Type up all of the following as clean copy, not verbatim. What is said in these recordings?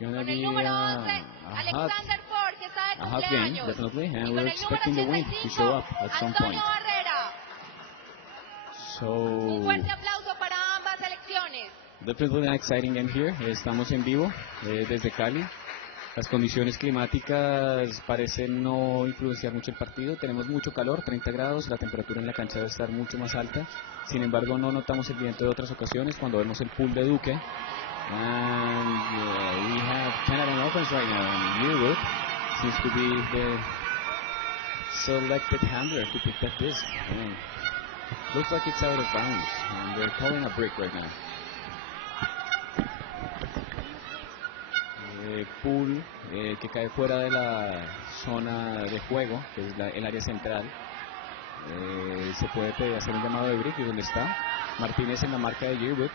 gonna be a hot game, definitely, and we're expecting the wind to show up at some point. So, definitely an exciting game here. Estamos en vivo desde Cali. Las condiciones climáticas parecen no influenciar mucho el partido. Tenemos mucho calor, 30 grados, la temperatura en la cancha debe estar mucho más alta. Sin embargo, no notamos el viento de otras ocasiones cuando vemos el pool de Duque. And we have Canadian offense right now, and Yearwood seems to be the selected handler to pick that disc. Looks like it's out of bounds, and they're calling a break right now. Pool que cae fuera de la zona de juego, que es el área central. Se puede hacer un llamado de break, y donde está Martínez en la marca de Yearwood.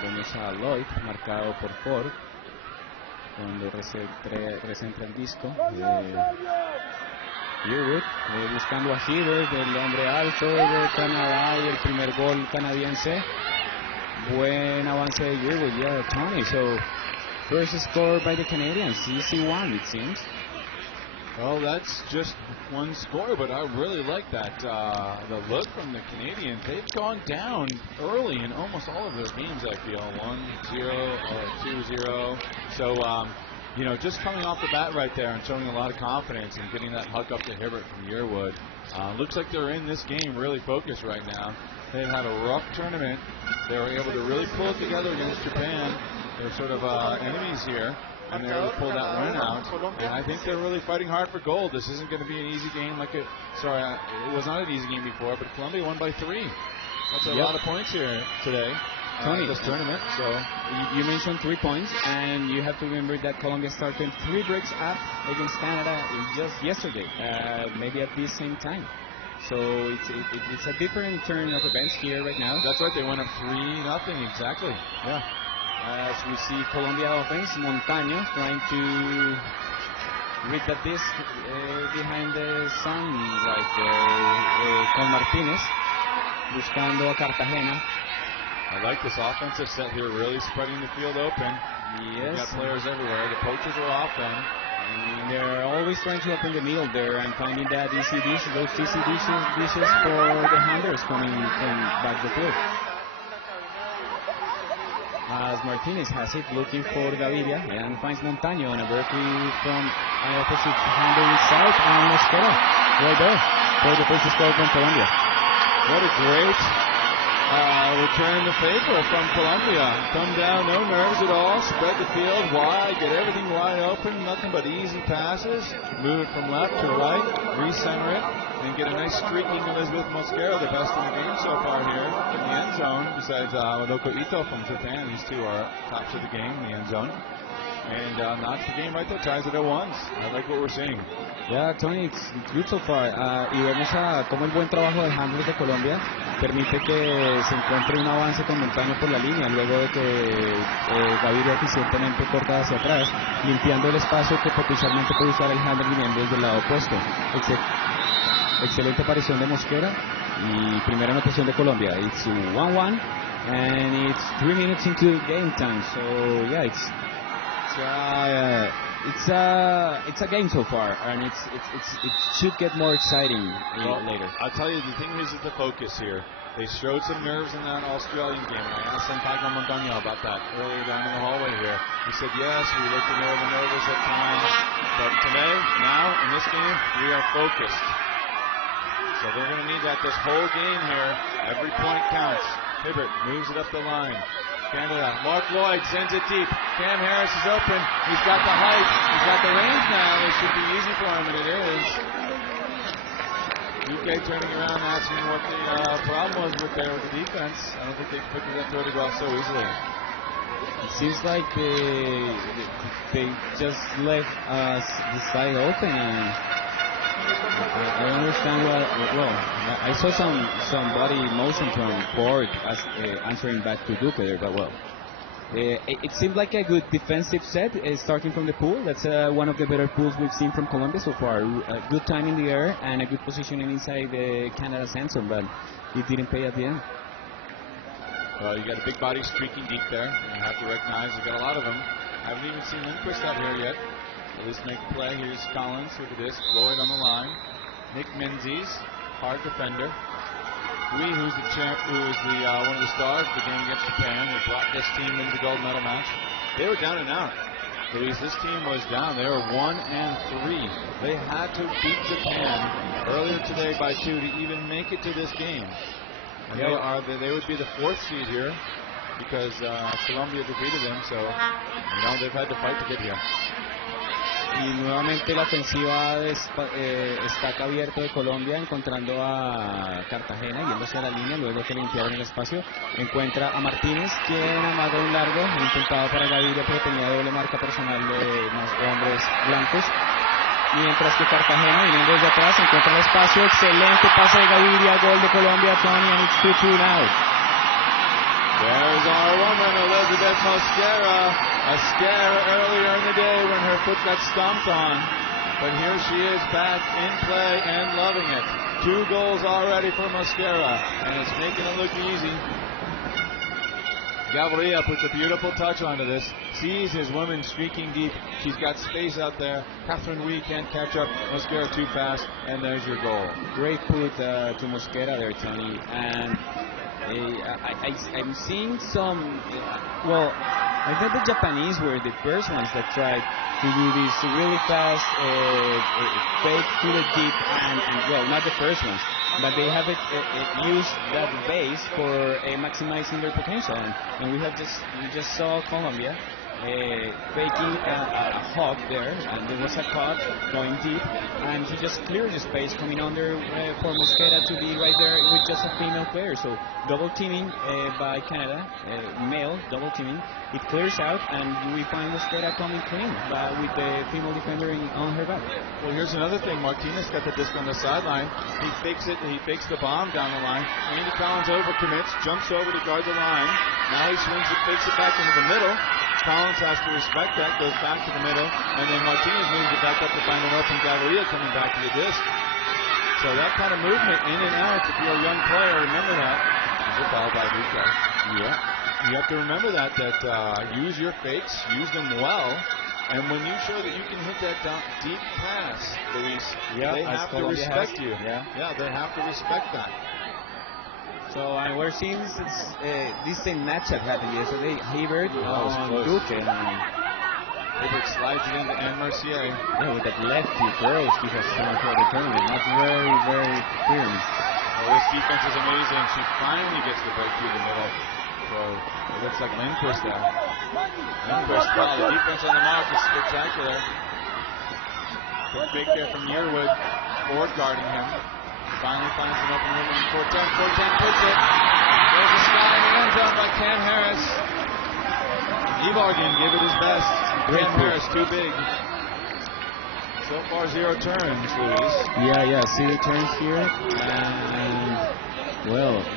Vemos a Lloyd marcado por Ford cuando recentra el disco. Yearwood buscando a Hibbert, el hombre alto de Canadá, y el primer gol canadiense. Buen avance de Yearwood, yeah, Tony. So first score by the Canadians, easy one it seems. Well, that's just one score, but I really like that, the look from the Canadians. They've gone down early in almost all of their games, I feel. 1-0, 2-0. So, you know, just coming off the bat right there and showing a lot of confidence and getting that hook up to Hibbert from Yearwood. Looks like they're in this game really focused right now. They've had a rough tournament. They were able to really pull it together against Japan. They're sort of enemies here, and they're able to pull that win out. And I think they're really fighting hard for gold. This isn't going to be an easy game it was not an easy game before, but Colombia won by 3. That's a lot of points here today. Tony, this tournament. So you mentioned 3 points, and you have to remember that Colombia started 3 breaks up against Canada just yesterday, maybe at the same time. So it's a different turn of events here right now. That's right, they went up 3-0, exactly. Yeah. As we see Colombia offense, Montaño trying to read the disc behind the sun right there, con Martínez buscando a Cartagena. I like this offensive set here, really spreading the field open. Yes. We've got players everywhere. The poachers are off them. They're always trying to open the middle there and finding that easy dish, those easy dishes for the handlers coming from back the field. As Martínez has it, looking for Gaviria, and finds Montaño on a breakthrough from opposite hander inside, and Mosquera right there for the first score from Colombia. What a great return the favor from Colombia. Come down, no nerves at all, spread the field wide, get everything wide open, nothing but easy passes, move it from left to right, recenter it, and get a nice streaking Elizabeth Mosquera, the best in the game so far here in the end zone, besides Wadoko Ito from Japan. These two are tops of the game in the end zone. And knocks the game right there, ties it at 1. I like what we're seeing. Yeah, Tony, it's good so far. Y vemos cómo el buen trabajo del handler de Colombia permite que se encuentre un avance con Montaño por la línea, luego de que Gaviria eficientemente corta hacia atrás, limpiando el espacio que potencialmente puede usar el handler viniendo desde el lado opuesto. Excelente aparición de Mosquera y primera anotación de Colombia. It's 1-1 and it's 3 minutes into game time. So yeah, it's a game so far, and it should get more exciting later. I'll tell you, the thing is the focus here. They showed some nerves in that Australian game. I asked Santiago Montaño about that earlier down in the hallway here. He said, yes, we looked a little nervous at times, but today, now, in this game, we are focused. So they're going to need that this whole game here. Every point counts. Hibbert moves it up the line. Canada, Mark Lloyd sends it deep. Cam Harris is open. He's got the height. He's got the range now. It should be easy for him, and it is. UK turning around, asking what the problem was with the defense. I don't think they put that throw to go off so easily. It seems like they just left the side open, and I don't understand what. Well, I saw some body motion from Ford as answering back to Duque there, but well, it seemed like a good defensive set starting from the pool. That's one of the better pools we've seen from Colombia so far. A good time in the air and a good positioning inside the Canada's end zone, but it didn't pay at the end. Well, you got a big body streaking deep there. You have to recognize you got a lot of them. Haven't even seen Lindquist out here yet. At least make a play. Here's Collins. Look at this. Floyd on the line. Nick Menzies, hard defender. Hui, who's the champ, who is the one of the stars of the game against Japan. They brought this team into the gold medal match. They were down and out. Luis, this team was down. They were 1-3. They had to beat Japan earlier today by 2 to even make it to this game. And they would be the 4th seed here because Colombia defeated them. So they've had to fight to get here. Y nuevamente la ofensiva estaca abierto de Colombia, encontrando a Cartagena, yéndose a la línea, luego que limpiaron el espacio, encuentra a Martínez, quien amaga un largo, intentado para Gaviria, pero tenía doble marca personal de más hombres blancos, mientras que Cartagena, viniendo desde atrás, encuentra el espacio, excelente pase de Gaviria, gol de Colombia, Tony, and it's 2-2 now. There's our woman, Elizabeth Mosquera. A scare earlier in the day when her foot got stomped on. But here she is back in play and loving it. 2 goals already for Mosquera, and it's making it look easy. Gaviria puts a beautiful touch onto this. Sees his woman streaking deep. She's got space out there. Catherine Hui can't catch up. Mosquera too fast, and there's your goal. Great put to Mosquera there, Tony. And I'm seeing some, I think the Japanese were the first ones that tried to do this really fast fake to the deep, and not the first ones, but they have used that base for maximizing their potential. And we just saw Colombia faking a hog there, and there was a cut going deep, and he just cleared the space coming under for Mosquera to be right there with just a female player. So double teaming by Canada, male double teaming, it clears out, and we find Mosquera coming clean with the female defender on her back. Well, here's another thing. Martinez got the disc on the sideline. He fakes it. He fakes the bomb down the line. Andy Collins overcommits, jumps over to guard the line. Now he swings it, fakes it back into the middle. Collins has to respect that, goes back to the middle, and then Martinez moves it back up to find an open Gaviria coming back to the disc. So that kind of movement in and out, if you're a young player, remember that. Good ball by Rico. Yeah. You have to remember that use your fakes, use them well, and when you show that you can hit that deep pass, Luis, they have to respect you. Yeah, they have to respect that. So we're seeing this same matchup happened yesterday. Hibbert on Duque. Hibbert slides it into Anne Mercier. Yeah, with that lefty throws he has done for the tournament. That's very, very firm. Well, this defense is amazing. She finally gets the break through the middle. So it looks like Lindquist there. Lindquist, wow, the defense on the mark is spectacular. Good big there from Yearwood. Ford guarding him. Finally finds an open room in 410. 410 puts it. There's a shot in the end zone by Cam Harris. Evargan gave it his best. Cam Harris too big. So far 0 turns, Luis. Yeah, 0 turns here. And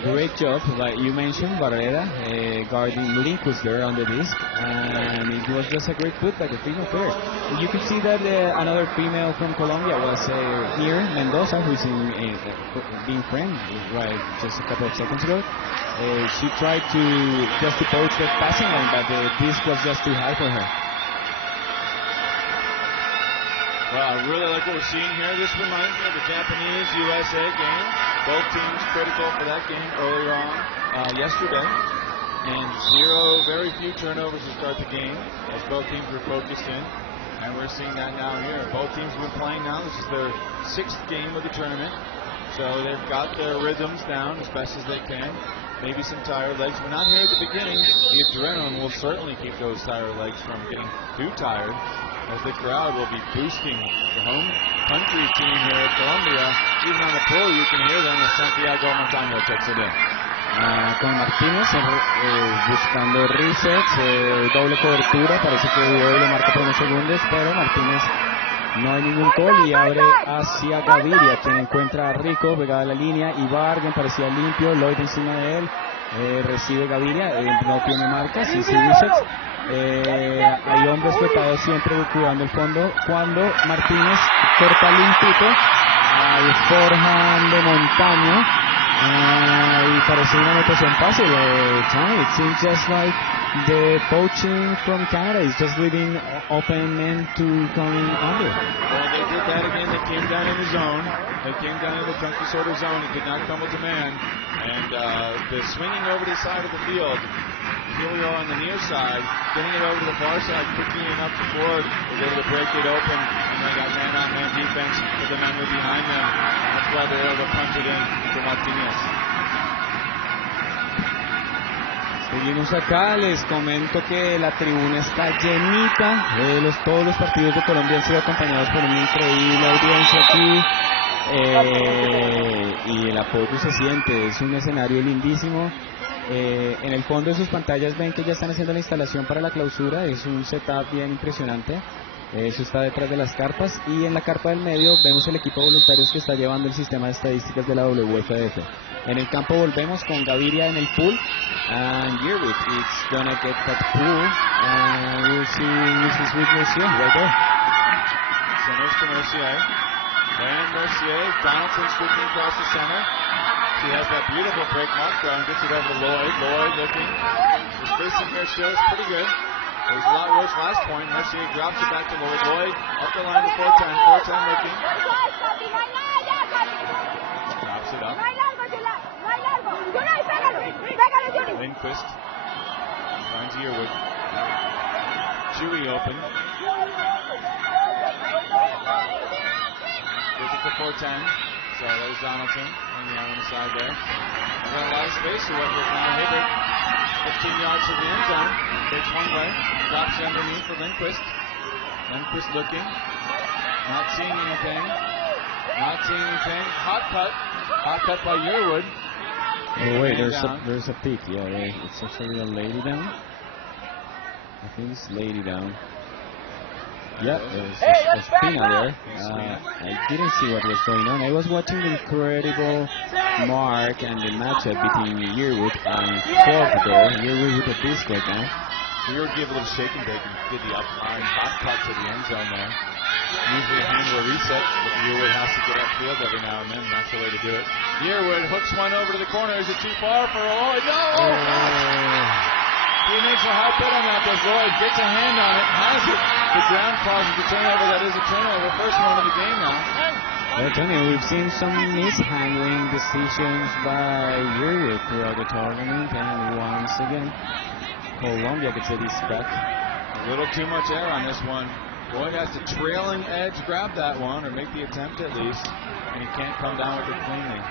great job, like you mentioned, Barrera guarding Lindquist there on the disc, and it was just a great put by the female player. You can see that another female from Colombia was here, Mendoza, who's being framed right just a couple of seconds ago. She tried to poach the passing lane, but the disc was just too high for her. Well, I really like what we're seeing here. This reminds me of the Japanese-USA game. Both teams critical for that game earlier on yesterday. And very few turnovers to start the game as both teams were focused in. And we're seeing that now here. Both teams have been playing now. This is their 6th game of the tournament. So they've got their rhythms down as best as they can. Maybe some tired legs. We're not here at the beginning. The adrenaline will certainly keep those tired legs from getting too tired, as the crowd will be boosting the home country team here at Colombia. Even on the pool, you can hear them as Santiago Montaño takes it in. Con Martínez buscando resets, doble cobertura, parece que Duoy lo marca por unos segundos, pero Martínez no hay ningún gol y abre hacia Gaviria, quien encuentra a Rico pegada a la línea. Ibargüen parecía limpio, Lloyd encima de él, recibe Gaviria, no tiene marcas, y resets. Hay hombres fletados siempre cuidando el fondo cuando Martínez corta limpito al forehand de Montaño, Y parece una anotación fácil, Johnny. It seems just like the poaching from Canada is just leaving open men to coming under. Well, they did that again. They came down in the zone. They came down in the funky sort of zone. It did not come with the man. And the swinging over to the side of the field. Here we are on the near side, getting it over to the far side, quickly enough to Ford was able to break it open, and they got man-on-man defense with the men were behind them. That's why they're able to punch it in to Martinez. Seguimos acá, les comento que la tribuna está llenita, todos los partidos de Colombia han sido acompañados por una increíble audiencia aquí, y el apoyo se siente, es un escenario lindísimo. En el fondo de sus pantallas ven que ya están haciendo la instalación para la clausura, es un setup bien impresionante, eso está detrás de las carpas, y en la carpa del medio vemos el equipo de voluntarios que está llevando el sistema de estadísticas de la WFDF. En el campo volvemos con Gaviria en el pool, and Yearwood is gonna get that pool, and we'll see Mrs. Wood Mercier right there. Centers to Mercier, and Mercier, Donaldson sweeping across the center. She has that beautiful break mark down, gets it over to Lloyd. Lloyd looking. The spacing here still is pretty good. It was a lot worse last point. Mercier drops it back to Lloyd. Lloyd up the line to 410. 410 looking. Drops it up. Lindquist finds Yearwood. Chewy open. Gives it to 410. So that was Donaldson hanging out on the side there. We've got a lot of space to work with now. Hibbert, 15 yards to the end zone. Takes one way. Drops it underneath for Lindquist. Lindquist looking. Not seeing anything. Not seeing anything. Hot cut. Hot cut by Yearwood. Oh wait, there's a peak. Yeah, it's actually a lady down. I think it's lady down. Yeah, there's a spina there. I didn't see what was going on. I was watching the incredible mark and the matchup between Yearwood and Ford there. Yearwood with a biscuit now. Yearwood gave a little shake and bake and did the upline hot cut to the end zone there. Usually a handle reset, but Yearwood has to get upfield every now and then, and that's the way to do it. Yearwood hooks one over to the corner. Is it too far for Lloyd? No! He makes a high bet on that, but Lloyd gets a hand on it, has it. The ground causes the turnover. That is a turnover. First one of the game now. Yeah, Tony, we've seen some mishandling decisions by Yearwood throughout the tournament, and once again, Colombia gets a back. A little too much air on this one. Lloyd has to trailing edge grab that one, or make the attempt at least, and he can't come down with it cleanly.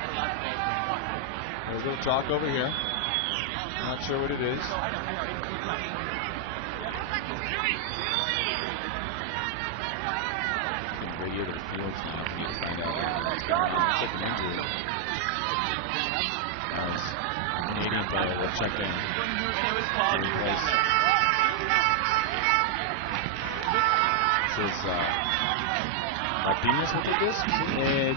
There's a little talk over here. Not sure what it is. Radio to the field now for you to find out what's going on. Took an injury. Nice. Canadian player will check in. This is Martinez who did this?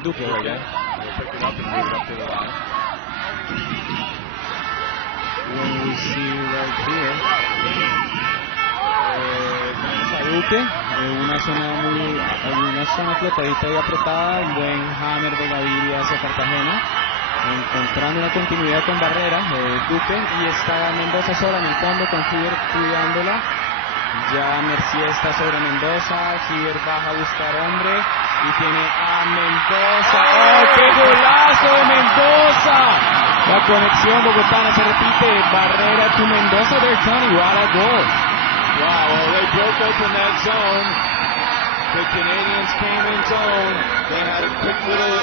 Duque right there. We'll pick it up and move it up to the line. When we see right here, Duque, una zona flotadita y apretada, un buen hammer de Gaviria hacia Cartagena, encontrando una continuidad con Barrera, Duque, y está Mendoza sola en el fondo con Giver cuidándola. Ya Mercier está sobre Mendoza, Giver baja a buscar hombre y tiene a Mendoza. ¡Oh, qué golazo de Mendoza! La conexión bogotana se repite. Barrera to Mendoza. They're Tony. What a goal. Wow, well, they broke open that zone. The Canadians came in zone. They had a quick little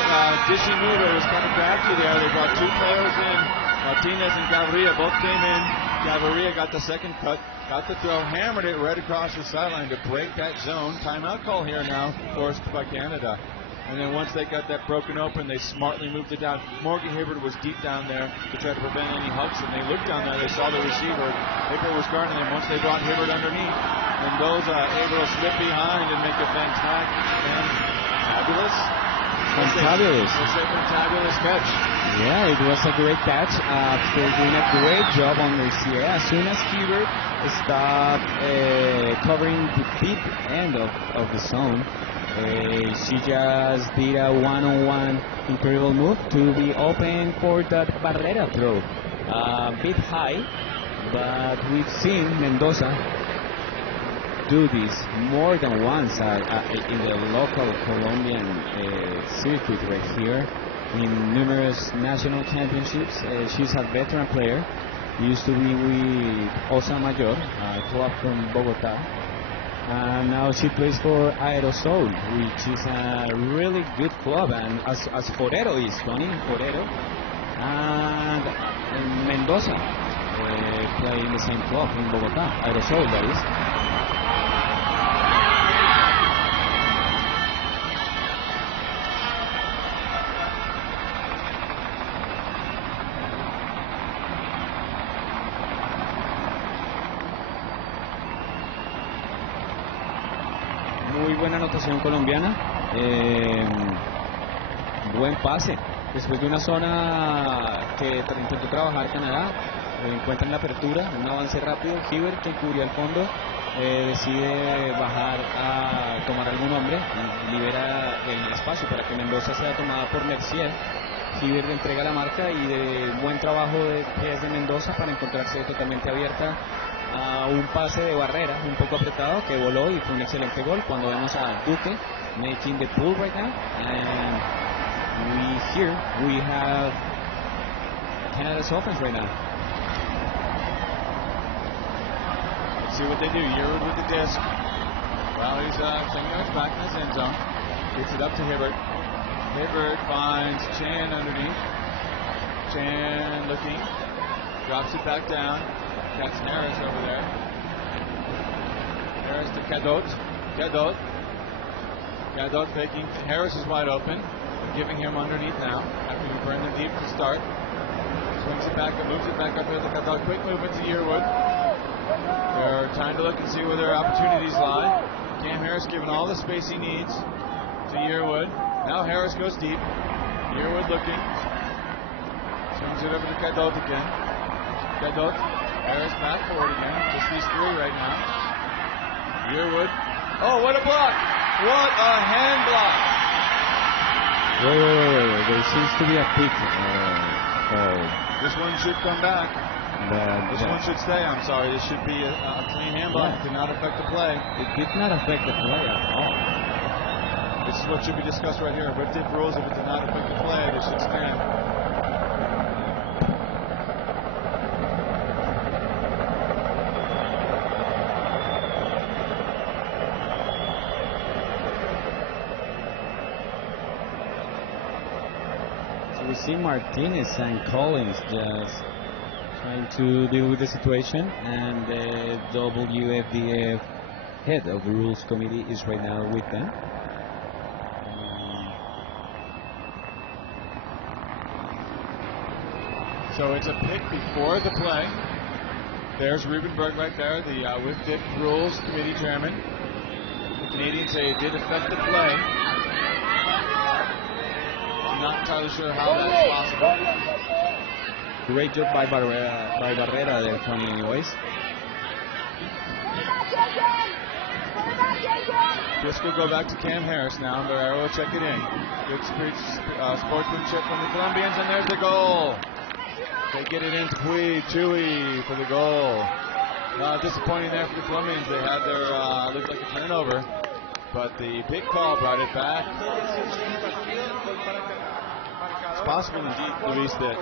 dizzy move. It was kind of crafty there. They brought two players in. Martinez and Gaviria both came in. Gaviria got the second cut. Got the throw, hammered it right across the sideline to break that zone. Timeout call here now, forced by Canada. And then once they got that broken open, they smartly moved it down. Morgan Hibbert was deep down there to try to prevent any hooks, and they looked down there, they saw the receiver. Hibbert was guarding them. Once they brought Hibbert underneath, Mendoza able to slip behind and make a fantabulous catch. Yeah, it was a great catch after doing a great job on Mercier. As soon as Hibbert stopped covering the deep end of the zone, She just did a one-on-one incredible move to be open for that Barrera throw. A bit high, but we've seen Mendoza do this more than once in the local Colombian circuit right here in numerous national championships. She's a veteran player. Used to be with Osa Mayor, a club from Bogota. And now she plays for Aerosol, which is a really good club, and as Forero is, Tony Forero, and Mendoza play in the same club in Bogota, Aerosol that is. Muy buena anotación colombiana, buen pase, después de una zona que intentó trabajar Canadá, encuentran la apertura, un avance rápido. Hibbert, quien cubría el fondo, decide bajar a tomar algún hombre y libera el espacio para que Mendoza sea tomada por Mercier. Hibbert entrega la marca y de buen trabajo de pies de Mendoza para encontrarse totalmente abierta a un pase de Barrera un poco apretado que voló y fue un excelente gol. Cuando vemos a Duque making the pull right now, and we have Canada's offense right now. Let's see what they do. Yearwood with the disc. Well, he's 10 yards back in his end zone. Gets it up to Hibbert. Hibbert finds Chan underneath. Chan looking. Drops it back down. That's Harris over there. Harris to Cadot. Cadot taking. Harris is wide open. Giving him underneath now. After you burn the deep to start. Swings it back up, moves it back up here to Cadot. Quick movement to Yearwood. They're trying to look and see where their opportunities lie. Cam Harris giving all the space he needs to Yearwood. Now Harris goes deep. Yearwood looking. Swings it over to Cadot again. Cadot. Harris back forward again. Just these three right now. Yearwood. Oh, what a block! What a hand block! Wait. There seems to be a pick. This one should come back. This one should stay. I'm sorry. This should be a clean hand block. It did not affect the play. It did not affect the play at all. This is what should be discussed right here. Red tip rules. If it did not affect the play, they should stand. We see Martinez and Collins just trying to deal with the situation, and the WFDF head of the rules committee is right now with them. So it's a pick before the play. There's Rubenberg right there, the WFDF rules committee chairman. The Canadians say it did affect the play. Not entirely sure how that's possible. Great job by Barrera there, Tony, anyways. This will go back to Cam Harris now. Barrera will check it in. Good sportsmanship from the Colombians, and there's the goal. They get it into Chewy for the goal. Disappointing there for the Colombians. They had their, looked like a turnover, but the big call brought it back. It's possible indeed, Luis, that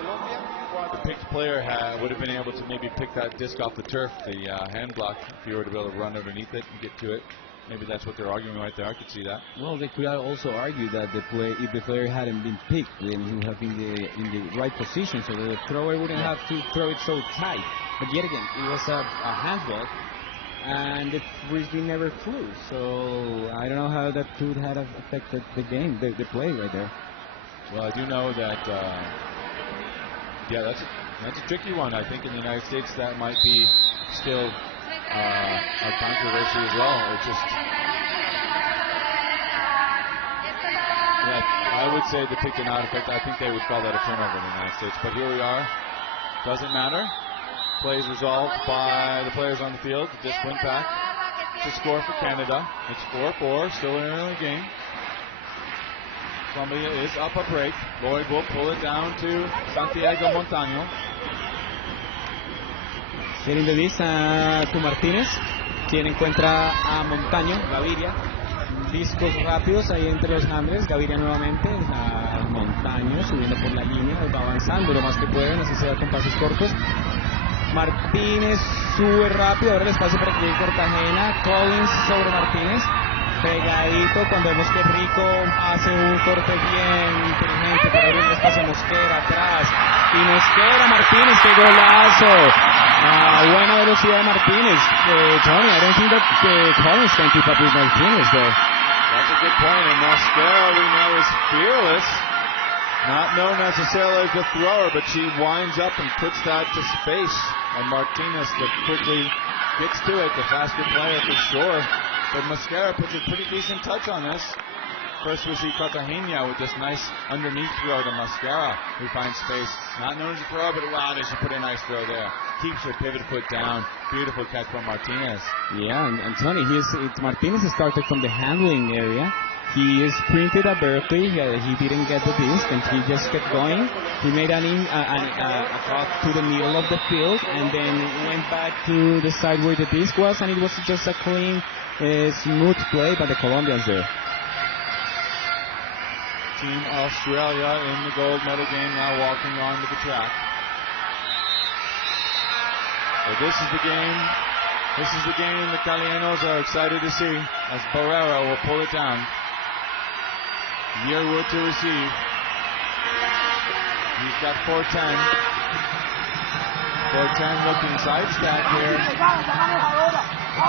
the picked player would have been able to maybe pick that disc off the turf, the hand block, if you were to be able to run underneath it and get to it. Maybe that's what they're arguing right there. I could see that. Well, they could also argue that if the player hadn't been picked, then he would have been in the right position, so the thrower wouldn't have to throw it so tight. But yet again, it was a handball, and the frisbee never flew. So I don't know how that could have affected the game, the play right there. Well, I do know that. Yeah, that's a tricky one. I think in the United States that might be still a controversy as well. It's just, yeah, I would say the pick did not affect. I think they would call that a turnover in the United States. But here we are. Doesn't matter. Play is resolved by the players on the field. Just went back to score for Canada. It's 4-4, still an early game. Colombia is up a break. Lloyd will pull it down to Santiago Montaño. Getting the disc to Martínez, quien encuentra a Montaño, Gaviria. Discos rápidos ahí entre los handles. Gaviria nuevamente a Montaño, subiendo por la línea, va avanzando lo más que pueden, así se da con pases cortos. Martínez sube rápido, ahora el espacio para que llegue Cartagena. Collins sobre Martínez, pegadito, cuando vemos que Rico hace un corte bien inteligente para abrir el espacio a Mosquera atrás. Y Mosquera, Martínez, qué golazo. Buena velocidad de Martínez. Tony, I don't think that Collins can keep up with Martínez there. That's a good point. And Mosquera, we know, is fearless. Not known necessarily as the thrower, but she winds up and puts that to space. And Martínez that quickly gets to it, the faster player for sure. But Mosquera puts a pretty decent touch on this. First we see Cartagena with this nice underneath throw to Mosquera, who finds space. Not known as a thrower, but wow, does she put a nice throw there. Keeps her pivot foot down. Beautiful catch from Martínez. Yeah, and Tony, Martínez started from the handling area. He sprinted at Berkeley, he didn't get the disc, and he just kept going. He made a cut to the middle of the field, and then went back to the side where the disc was, and it was just a clean, smooth play by the Colombians there. Team Australia in the gold medal game now walking onto the track. But this is the game the Calianos are excited to see, as Barrera will pull it down. Yearwood to receive. He's got 410. 410 looking sidestep here. If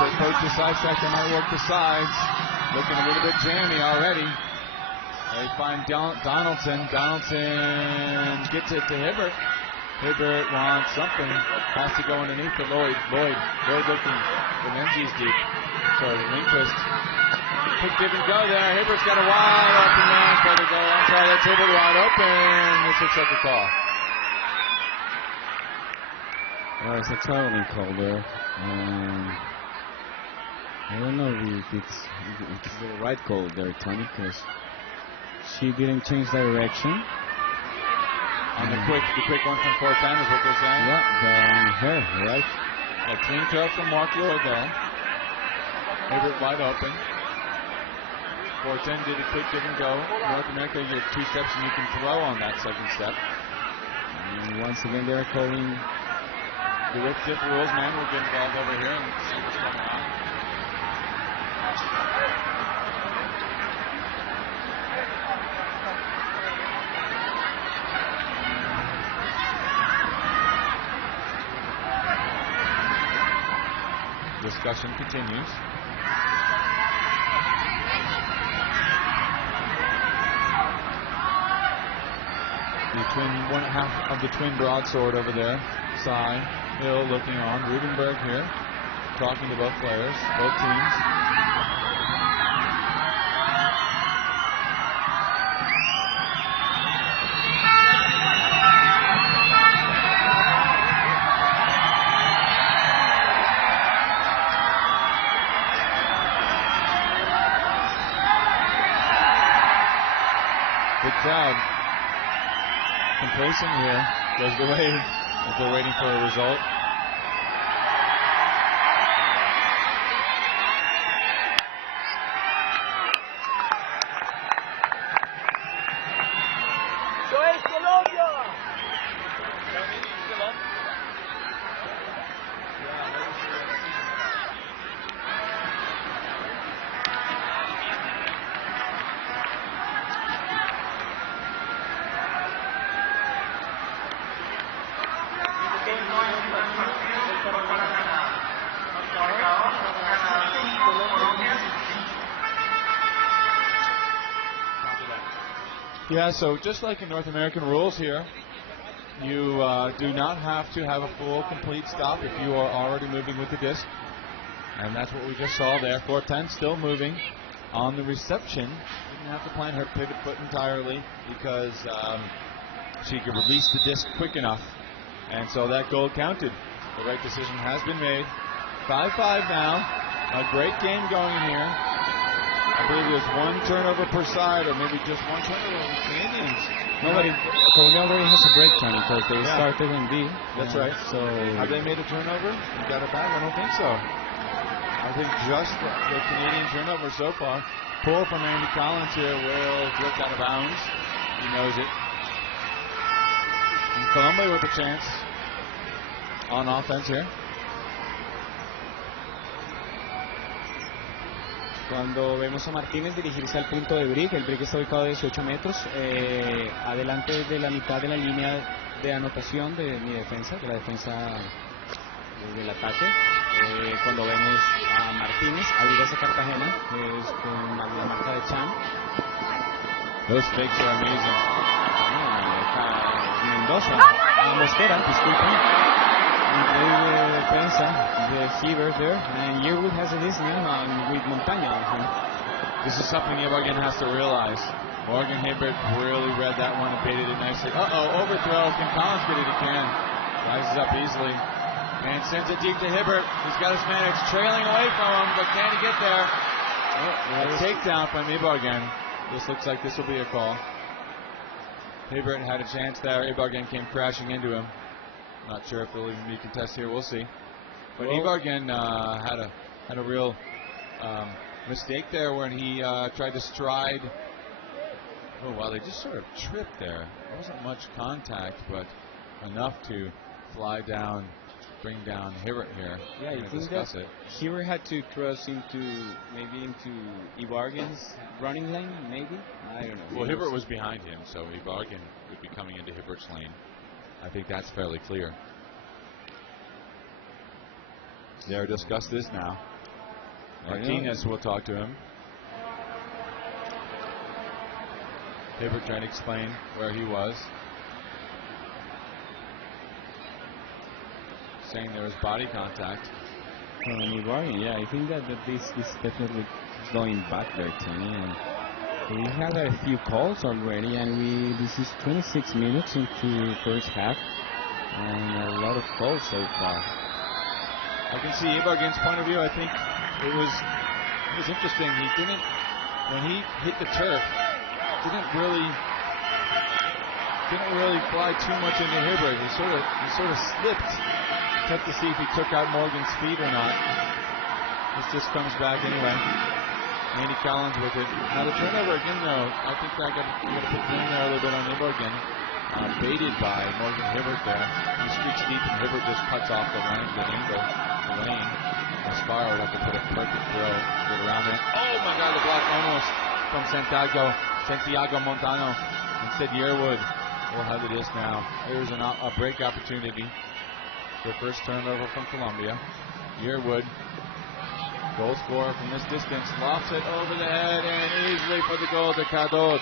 they approach the sidestep, they might work the sides. Looking a little bit jammy already. They find Donaldson. Donaldson gets it to Hibbert. Hibbert wants something. Has to go underneath to Lloyd. Lloyd looking. The Menzies deep. Sorry, Lindquist. Quick dip and go there. Hibbert's got a wide open man for the goal. I'm sorry, that's Hibbert wide open. This looks like a call. Well, it's a traveling call there. I don't know if it's the right call there, Tony, because she didn't change direction. On the quick one from 410 is what they're saying? Yeah, on her, right? A clean throw from Mark Lloyd there. Hibbert wide open. 410 did a quick give and go. North America, you get 2 steps and you can throw on that second step. And once again, they're calling the Rick Diff rules man will get involved over here and see what's going on. Discussion continues. One half of the twin broadsword over there. Cy, Hill looking on. Rubenberg here, talking to both players, both teams. Big crowd. Complacent here. Goes the way as they're waiting for a result. Yeah, so just like in North American rules here, you do not have to have a full, complete stop if you are already moving with the disc. And that's what we just saw there. 410 still moving on the reception. Didn't have to plant her pivot foot entirely because she could release the disc quick enough. And so that goal counted. The right decision has been made. 5-5 now. A great game going here. I believe there's one turnover per side, or maybe just one turnover for the Canadians. Nobody. Colombia already has a break time because they started in B. That's right. So have they made a turnover? Got it back? I don't think so. I think just the Canadian turnover so far. Pull from Andy Collins here will drift out of bounds. He knows it. And Colombia with a chance on offense here. Cuando vemos a Martínez dirigirse al punto de break, el break está ubicado a 18 metros, adelante de la mitad de la línea de anotación de mi defensa, de la defensa del ataque. Cuando vemos a Martínez abrir hacia Cartagena, con la marca de Chan. Those fakes are amazing. Mendoza, Mosquera, disculpen. Increíble defensa de Hebert there, and Yearwood has a listening with Montaña. This is something Ibarguen has to realize. Morgan Hibbert really read that one and baited it nicely. Overthrow. Can Collins get it? He can. Rises up easily and sends it deep to Hibbert. He's got his man. It's trailing away from him, but can he get there? A takedown from Ibarguen. This looks like this will be a call. Hibbert had a chance there. Ibarguen came crashing into him. Not sure if it'll even be contested here. We'll see. But Ibarguen had a real mistake there when he tried to stride. Oh, well, they just sort of tripped there. There wasn't much contact, but enough to fly down, bring down Hibbert here. Yeah, you think that Hibbert had to cross into Ibargüen's running lane, maybe? I don't know. Well, Hibbert was behind him, so Ibarguen would be coming into Hibbert's lane. I think that's fairly clear. They'll discuss this now. Martinez will talk to him. Hibbert trying to explain where he was. Saying there was body contact. Yeah, I think that this is definitely going back there to me. And we have a few calls already, and this is 26 minutes into first half, and a lot of calls so far. I can see Ibargüen's point of view. I think it was interesting. He didn't, when he hit the turf, didn't really fly too much into Hibbert. He sort of slipped. Tough to see if he took out Morgan's feet or not. This just comes back anyway. Andy Collins with it. Now the turnover again, though. I think I got to put blame there a little bit on Ibarguen. Baited by Morgan Hibbert there. He streaks deep and Hibbert just cuts off the lane. Mascara would have to put a perfect throw to get around it. Oh my God, the block almost from Santiago Montano. Instead, Yearwood will have the disc now. Here's a break opportunity. The first turnover from Colombia. Yearwood, goal scorer from this distance, lofts it over the head and easily for the goal to Cadot.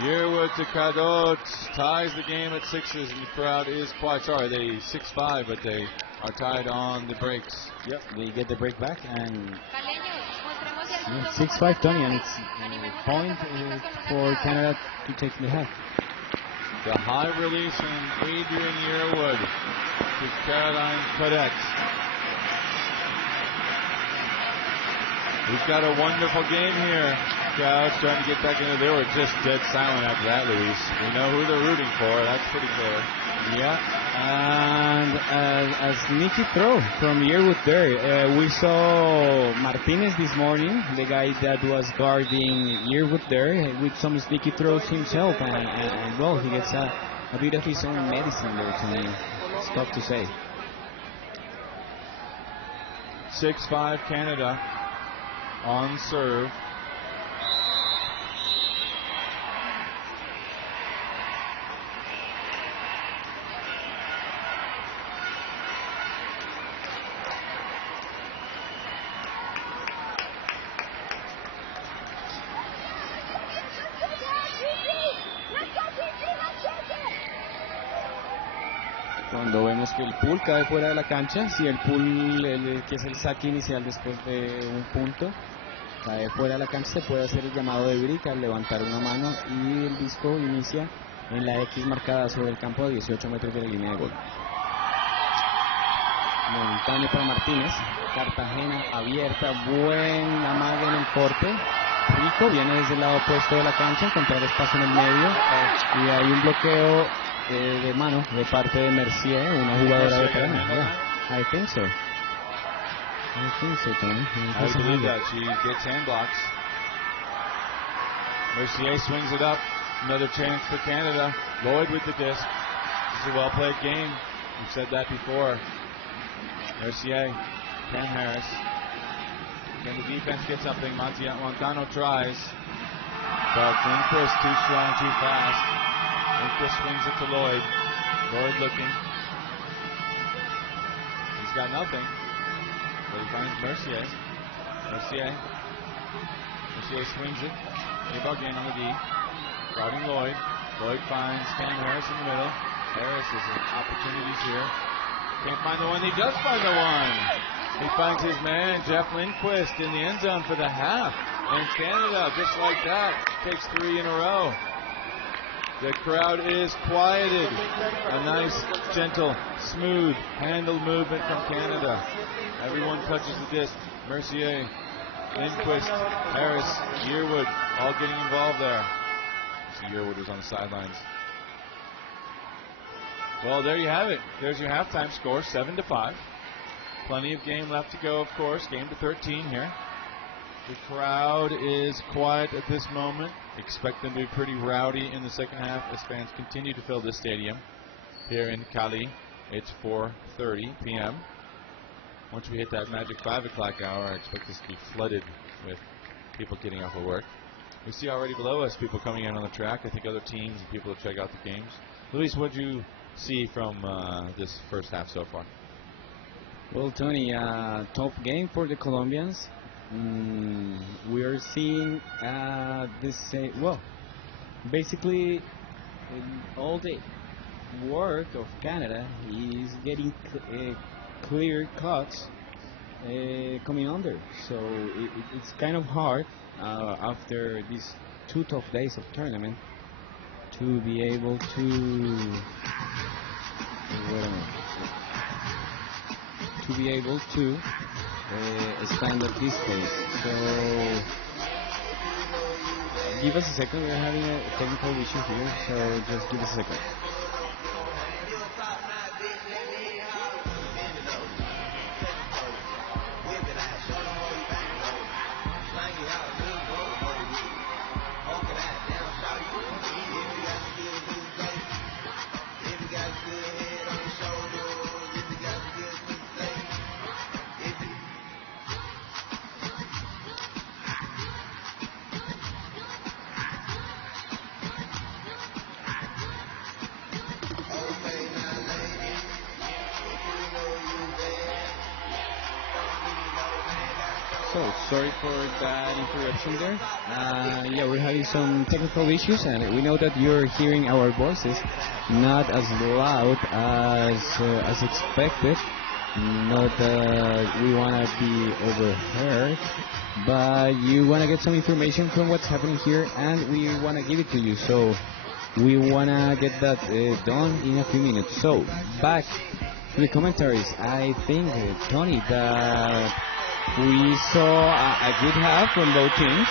Yearwood to Cadot ties the game at sixes, and the crowd is quite sorry. They 6-5, but they are tied on the breaks. Yep, they get the break back, and 6-5, Tony, and it's a point for Canada to take the half. The high release from Adrian Yearwood to Caroline Cadet. We've got a wonderful game here. Crowd's trying to get back into. They were just dead silent after that, Luis. We know who they're rooting for. That's pretty clear. Yeah, and a sneaky throw from Yearwood there. We saw Martinez this morning, the guy that was guarding Yearwood there, with some sneaky throws himself, and well, he gets a bit of his own medicine there to me. It's tough to say. 6-5 Canada on serve. Cuando vemos que el pool cae fuera de la cancha, si el pool, que es el saque inicial después de un punto, cae fuera de la cancha, se puede hacer el llamado de break al levantar una mano y el disco inicia en la X marcada sobre el campo a 18 metros de la línea de gol. Montaño para Martínez. Cartagena abierta. Buen amague en el corte. Rico viene desde el lado opuesto de la cancha, encontrar espacio en el medio. Y hay un bloqueo de mano de parte de Mercier, una jugadora veterana. Yeah, I think so. Tony. I believe that. She gets hand blocks. Mercier swings it up. Another chance for Canada. Lloyd with the disc. This is a well-played game. We've said that before. Mercier, Cam Harris. Can the defense get something? Montano tries. But Lindquist too strong, too fast. Lindquist swings it to Lloyd. Lloyd looking. He's got nothing. But he finds Mercier. Mercier swings it. Again on the D. Guarding Lloyd. Lloyd finds Cam Harris in the middle. Harris is in opportunities here. Can't find the one. He does find the one. He finds his man, Jeff Lindquist, in the end zone for the half. And Canada, just like that, takes 3 in a row. The crowd is quieted. A nice, gentle, smooth, handled movement from Canada. Everyone touches the disc. Mercier, Lindquist, Harris, Yearwood, all getting involved there. So Yearwood was on the sidelines. Well, there you have it. There's your halftime score, 7-5. Plenty of game left to go, of course. Game to 13 here. The crowd is quiet at this moment. Expect them to be pretty rowdy in the second half as fans continue to fill this stadium here in Cali. It's 4:30 p.m. Once we hit that magic 5 o'clock hour, I expect this to be flooded with people getting off of work. We see already below us people coming in on the track. I think other teams and people to check out the games. Luis, what did you see from this first half so far? Well, Tony, top game for the Colombians. We are seeing this. Basically, all the work of Canada is getting clear cuts coming under. So it's kind of hard after these 2 tough days of tournament to be able to stand at this pace. So give us a second. We're having a technical issue here, so just give us a second. So sorry for that interruption there. Yeah, we're having some technical issues, and we know that you're hearing our voices not as loud as expected. Not that we want to be overheard, but you want to get some information from what's happening here, and we want to give it to you. So we want to get that done in a few minutes. So back to the commentaries. I think, Tony, that we saw a good half from both teams.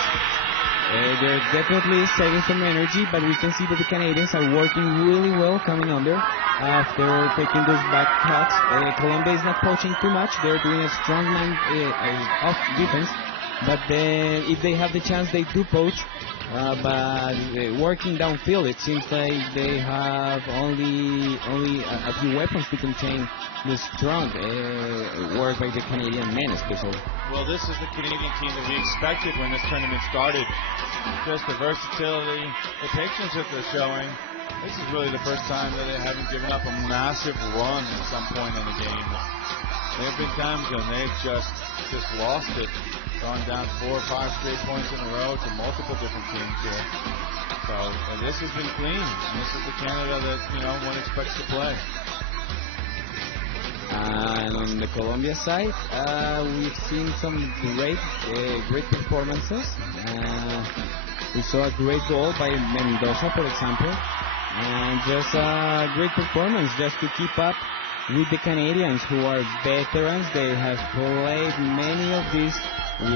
They're definitely saving some energy, but we can see that the Canadians are working really well coming under after taking those back cuts. Colombia is not poaching too much. They're doing a strong man off defense, but then if they have the chance, they do poach. But working downfield, it seems like they have only a few weapons to contain the strong work by the Canadian men, especially. Well, this is the Canadian team that we expected when this tournament started. Just the versatility, the patience that they're showing. This is really the first time that they haven't given up a massive run at some point in the game. There have been times when they've just lost it, gone down 4 or 5 straight points in a row to multiple different teams here. So this has been clean. This is the Canada that one expects to play. And on the Colombia side, we've seen some great performances. We saw a great goal by Mendoza, for example, and just a great performance just to keep up with the Canadians, who are veterans. They have played many of these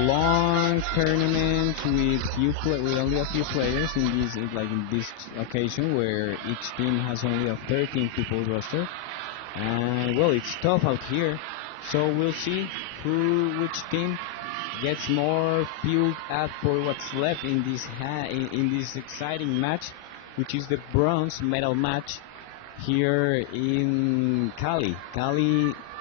long tournaments with only a few players in this occasion, where each team has only a 13 people roster. And well, it's tough out here, so we'll see which team gets more fueled up for what's left in this exciting match, which is the bronze medal match here in Cali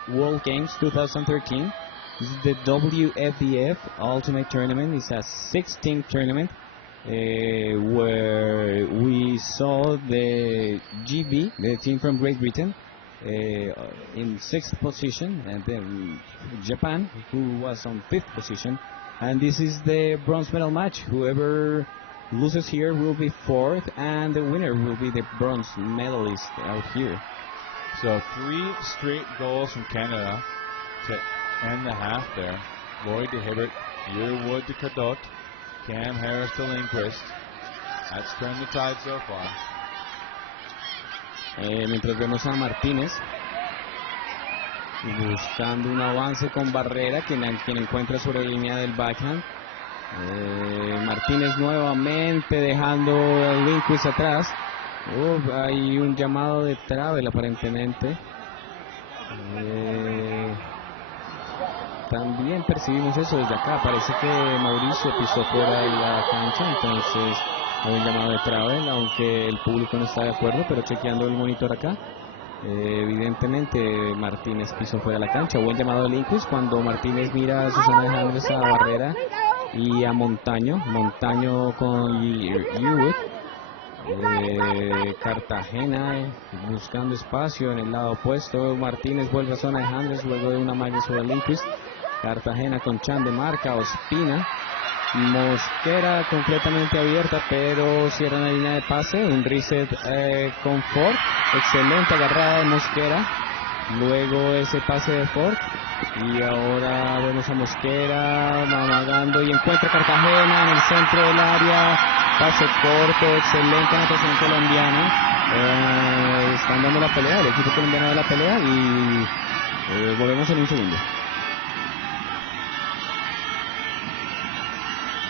World Games 2013. This is the WFDF Ultimate Tournament. It's a 16th tournament where we saw the GB, the team from Great Britain, in 6th position, and then Japan, who was on 5th position. And this is the bronze medal match. Whoever loses here will be 4th, and the winner will be the bronze medalist out here. So 3 straight goals from Canada to end the half there. Lloyd to Hibbert, Yearwood to Cadot, Cam Harris to Lindquist. That's turned the tide so far. Mientras vemos a Martínez buscando un avance con Barrera, quien encuentra sobre la línea del backhand. Martínez nuevamente dejando a Lindquist atrás. Hay un llamado de travel aparentemente. También percibimos eso desde acá. Parece que Mauricio pisó fuera de la cancha, entonces hay un llamado de travel, aunque el público no está de acuerdo, pero chequeando el monitor acá, evidentemente Martínez pisó fuera de la cancha. Buen llamado de Lindquist cuando Martínez mira a Susana Alejandres, a Barrera y a Montaño con Yearwood. Cartagena buscando espacio en el lado opuesto. Martínez vuelve a zona de Alejandres luego de una malla sobre Lindquist. Cartagena con Chan de marca, Ospina, Mosquera completamente abierta, pero cierra la línea de pase. Un reset con Ford, excelente agarrada de Mosquera, luego ese pase de Ford, y ahora vemos a Mosquera amagando y encuentra Cartagena en el centro del área, pase corto, excelente anotación colombiana. Están dando la pelea, el equipo colombiano da la pelea, y volvemos en un segundo.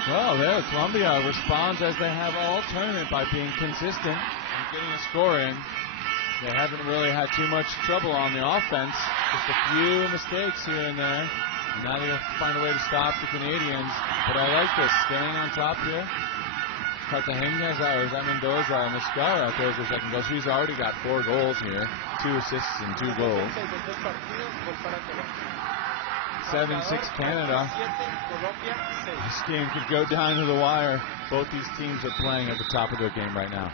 Well, there Colombia responds as they have all tournament by being consistent and getting a score in. They haven't really had too much trouble on the offense, just a few mistakes here and there. Now they have to find a way to stop the Canadians, but I like this, staying on top here. Cartagena, Mendoza, Mosquera throws their second goal. She's already got 4 goals here, 2 assists and 2 goals. 7-6 Canada. This game could go down to the wire. Both these teams are playing at the top of their game right now.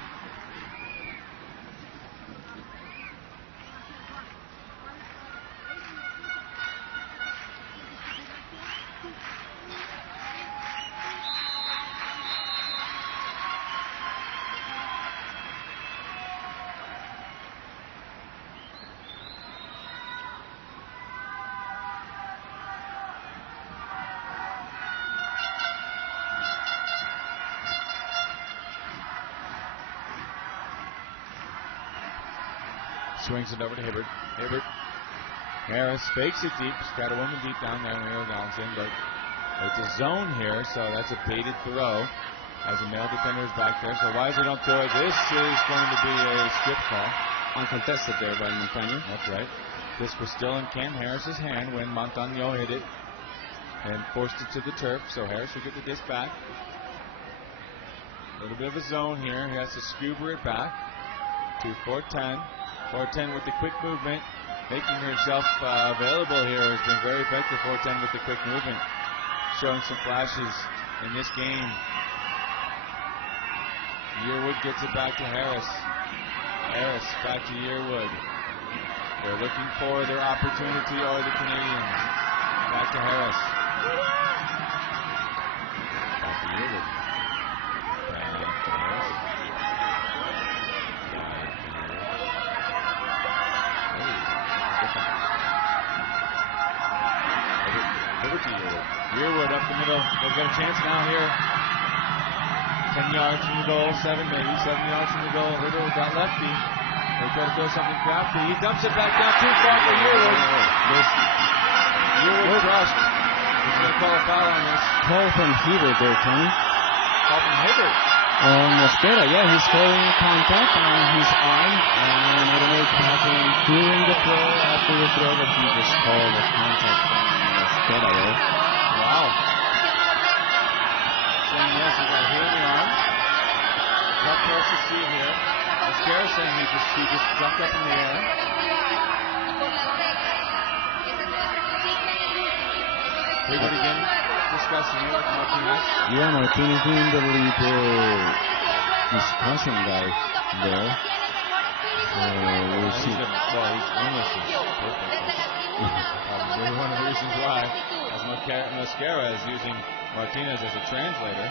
Swings it over to Hibbert. Harris fakes it deep. She's got a woman deep down there, Muriel Donaldson, but it's a zone here, so that's a baited throw as a male defender is back there. So Weiser don't throw it. This is going to be a skip call. Uncontested there by Montaño. That's right. This was still in Cam Harris's hand when Montaño hit it and forced it to the turf, so Harris will get the disc back. A little bit of a zone here. He has to scuba it back to 410. 410 with the quick movement, making herself available here, has been very effective. 410 with the quick movement, showing some flashes in this game. Yearwood gets it back to Harris. Harris back to Yearwood. They're looking for their opportunity, or the Canadians. Back to Harris. Back to Yearwood. Back to Harris. Yearwood up the middle. They've got a chance now here. 10 yards from the goal, 7 maybe. 7 yards from the goal. Hibbert with that lefty. They try to throw something crafty. He dumps it back down too far for Yearwood. Yearwood crushed. He's going to call a foul on this. Call from Hibbert there, Tony. Call from Hibbert. Mosquera, yeah, he's calling contact on his arm, and I don't know if it happened during the throw, after the throw, but he just called the contact from Mosquera there. Wow. Saying yes, he got hit in the arm. Not close to see here. Mosquera saying he just jumped up in the air. Hibbert again discussing here with Martinez. Yeah, Martinez doing the lead discussion guy there. We'll see. He's English is perfect. Probably one of the reasons why, as Mosquera is using Martinez as a translator.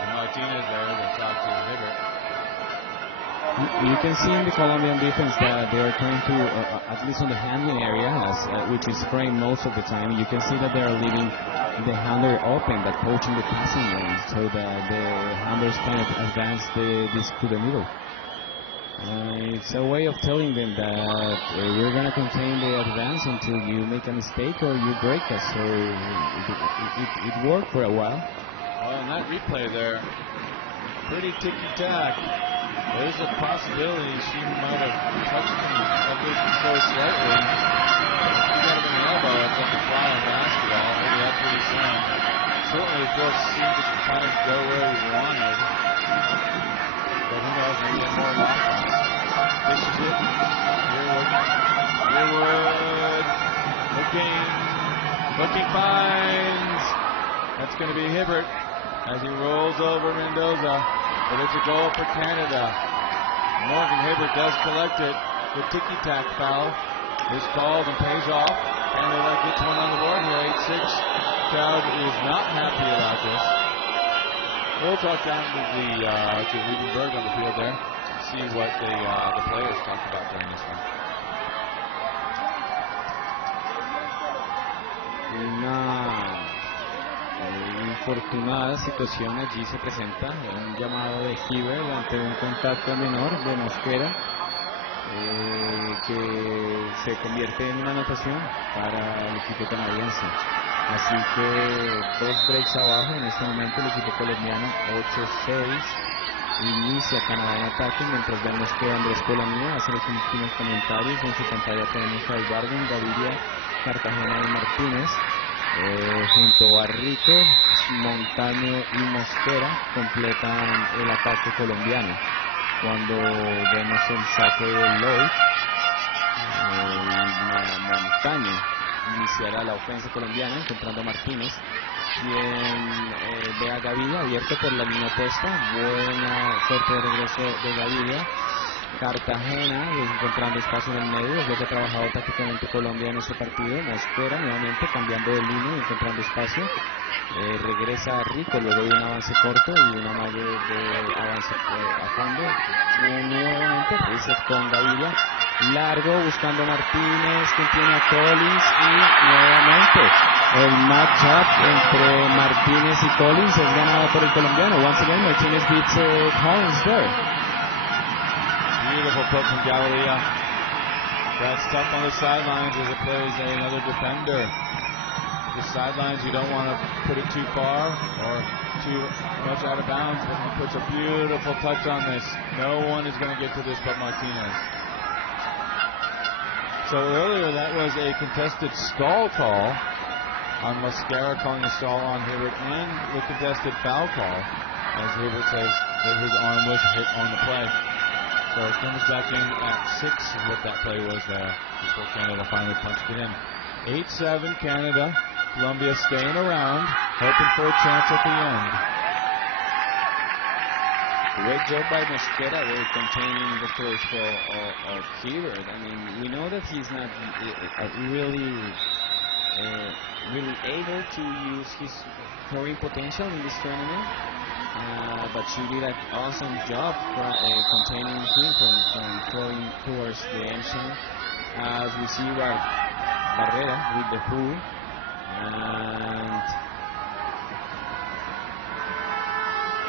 And Martinez there to talk to Hibbert. You can see in the Colombian defense that they are trying to, at least on the handling area, which is framed most of the time, you can see that they are leaving the handler open, but poaching the passing lane, so that the handlers can advance this to the middle. It's a way of telling them that we're going to contain the advance until you make a mistake or you break us. So it worked for a while. Well, in that replay there, pretty ticky-tack. There's a possibility she might have touched him ever so slightly. He got him in the elbow. It's like a fly in basketball. Maybe that's what he's saying. Certainly the throw seemed to kind of go where he wanted. But who knows, maybe get more offense. Dishes it. Yearwood. Looking finds. That's going to be Hibbert as he rolls over Mendoza. But it's a goal for Canada. Morgan Hibbert does collect it. The ticky-tack foul is called and pays off. Canada gets one on the board here, 8-6. Crowd is not happy about this. We'll talk down to Liebenberg on the field there. See what the players talk about during this one. Infortunada situación allí se presenta, un llamado de Hibbert ante un contacto menor de Mosquera que se convierte en una anotación para el equipo canadiense. Así que 2 breaks abajo en este momento el equipo colombiano, 8-6, inicia Canadá en ataque mientras vemos que Andrés Polanía hace los últimos comentarios. En su pantalla tenemos a Ibargüen, Gaviria, Cartagena y Martínez. Junto a Rico, Montaño y Mosquera completan el ataque colombiano. Cuando vemos el saque de Lloyd, Montaño iniciará la ofensa colombiana encontrando a Martínez, quien ve a Gaviria abierto por la línea opuesta. Buena fuerte de regreso de Gaviria. Cartagena encontrando espacio en el medio, es lo que ha trabajado tácticamente Colombia en este partido. Mosquera nuevamente cambiando de línea y encontrando espacio. Regresa Rico luego de un avance corto y un amague de avance a fondo. Nuevamente reset con Gaviria. Largo buscando a Martínez, quien tiene a Collins, y nuevamente el matchup entre Martínez y Collins es ganado por el colombiano. Once again, Martínez beats Collins there. Beautiful poke from Galleria. That's tough on the sidelines as it plays another defender. The sidelines, you don't want to put it too far or too much out of bounds, but he puts a beautiful touch on this. No one is going to get to this but Martinez. So earlier that was a contested stall call on Mosquera, calling a stall on Hibbert, and the contested foul call, as Hibbert says that his arm was hit on the play. So it comes back in at 6 is what that play was there before Canada finally punched it in. 8-7 Canada. Colombia staying around, hoping for a chance at the end. Great job by Mosquera there containing the first ball of Hibbert. I mean, we know that he's not really able to use his throwing potential in this tournament. But she did an awesome job containing him from throwing towards the end zone. As we see Barrera with the pull, and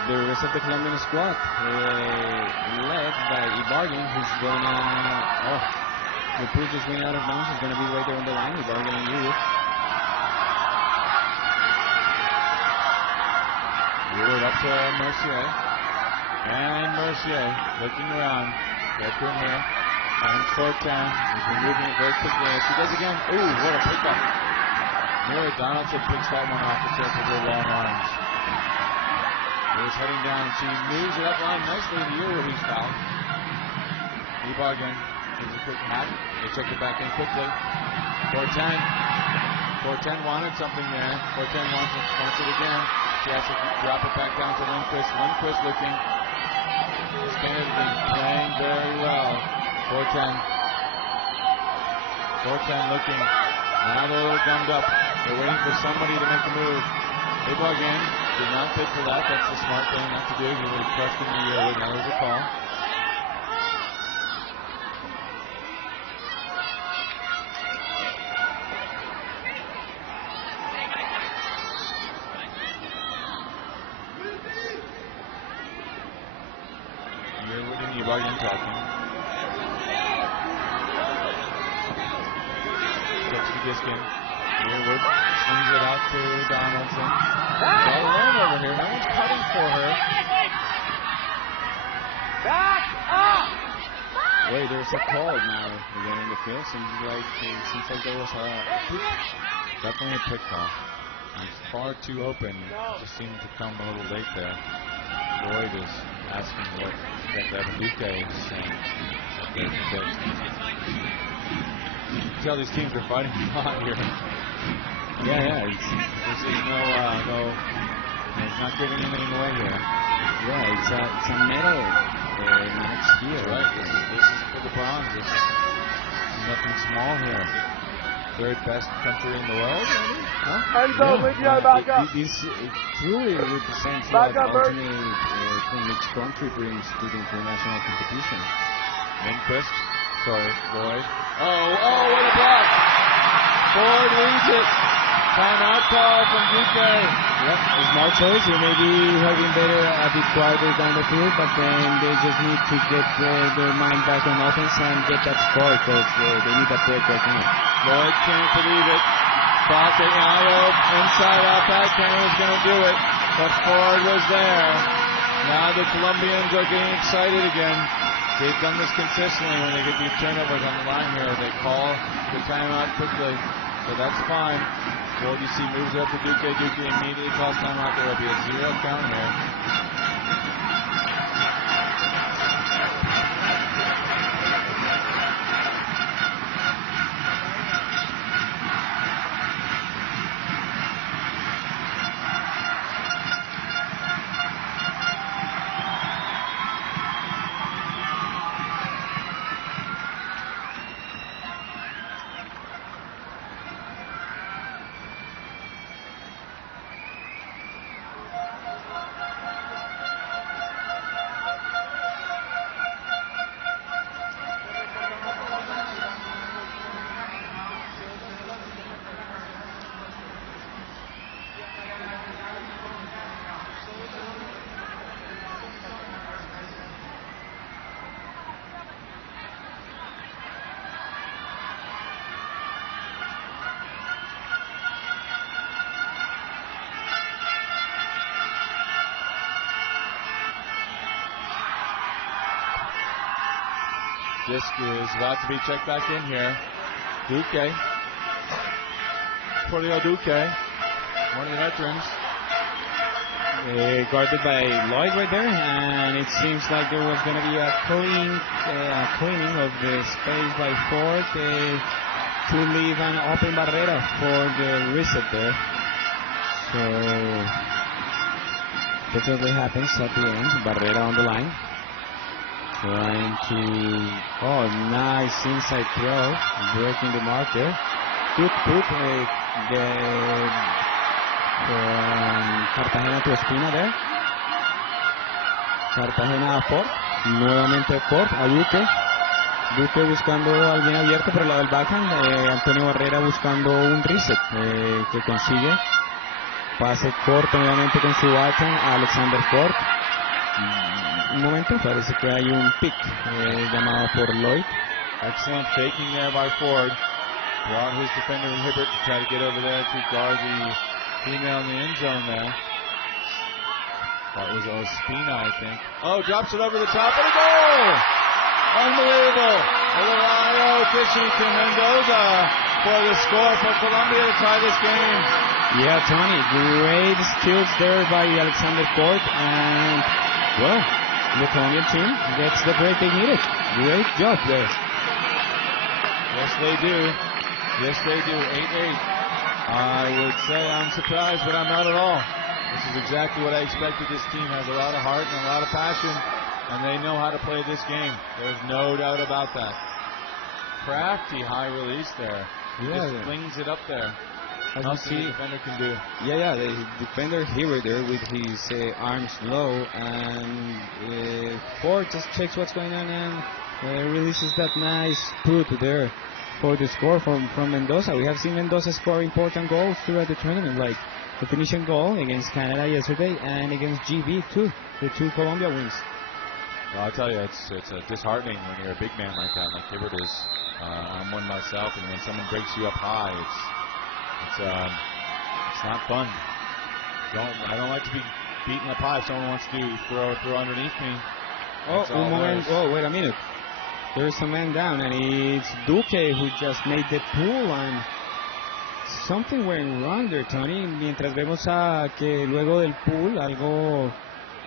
the rest of the Colombian squad, led by Ibarguen, who's gonna. Oh, the pull just went out of bounds. He's gonna be right there on the line. Ibarguen and Ewart. Ewart up to Mercier. And Mercier looking around. Get to him here. Finds Fortin. He's been moving it very quickly. As he does again. Ooh, what a pickup. Mira Donaldson picks that one off the tip with her long arms. He's heading down. She moves it up line nicely in the Ewart, who's fouled. Ibarguen gives a quick hat. They check it back in quickly. Fortin wanted something there. Fortin wants it again. She has to drop it back down to Lindquist. Lindquist looking. This candidate has been playing very well. Fortin looking. Now they're a little gummed up. They're waiting for somebody to make a move. Ibarguen did not fit for that. That's the smart thing not to do. He would have crushed in the year. Now there's a call. Yearwood and Ibarguen talking. Touch to Giskin. Yearwood swings it out to Donaldson. She's all alone over here. No one's cutting for her. Wait, there's a call now again in the field. Seems like there was Definitely a pick call. He's far too open. Just seemed to come a little late there. Lloyd is asking what Duque is saying. You can tell these teams are fighting hot here. Yeah. This is it's not giving anything away here. Yeah, it's a medal match here. Right. This is for the bronze. This is nothing small here. Third best country in the world, maybe? Huh? This truly represents what ultimate from each country brings to the international competition. Lindquist. Sorry, Lloyd. Oh, what a block! Ford leads it. Timeout call from Duque. Yep, smart choice. He may be having better a bit quieter down the field, but then they just need to get their mind back on offense and get that score because they need that break right now. Lloyd can't believe it. Thought that inside out backhand was going to do it, but Ford was there. Now the Colombians are getting excited again. They've done this consistently when they get these turnovers on the line here. They call the timeout quickly, so that's fine. Ford, you see, moves up to Duque. Duque immediately calls timeout. There will be a 0 count here. Disc is about to be checked back in here. Duque. Julio Duque, one of the veterans. Guarded by Lloyd right there, and it seems like there was going to be a cleaning of the space by Ford to leave an open barrera for the reset there. So, definitely happens at the end. Barrera on the line. Trying to, nice inside throw, breaking the mark there. Good put, Cartagena to Espina there. Cartagena a Ford, nuevamente Ford a Duque. Duque buscando a alguien abierto por el lado del backhand. Antonio Barrera buscando un reset que consigue. Pase corto nuevamente con su bata a Alexander Ford. Un momento, parece que hay un pick llamado por Lloyd. Excellent faking there by Ford. Brought his defender Hibbert to try to get over there to guard the female in the end zone there. That was Ospina, I think. Oh, drops it over the top and a goal! Unbelievable. A little IO kissing to Mendoza for the score for Colombia to tie this game. Yeah, Tony, great skills there by Alexander Ford, and, well, the Colombian team gets the break they needed. Great job there. Yes, they do. Yes, they do. 8-8. I would say I'm surprised, but I'm not at all. This is exactly what I expected. This team has a lot of heart and a lot of passion, and they know how to play this game. There's no doubt about that. Crafty high release there. Yeah, just flings it up there. Nothing the defender can do. Yeah, the defender here there with his arms low, and Ford just checks what's going on and releases that nice put there for the score from Mendoza. We have seen Mendoza score important goals throughout the tournament, like the finishing goal against Canada yesterday and against GB too, the 2 Colombia wins. Well, I'll tell you, it's disheartening when you're a big man like that, like Hibbert is. I'm one myself, and when someone breaks you up high, it's not fun. I don't like to be beaten up high. If someone wants to throw underneath me. Oh, wait a minute. There's a man down, and it's Duque who just made the pull, and something went wrong there, Tony. Mientras vemos a que luego del pull, algo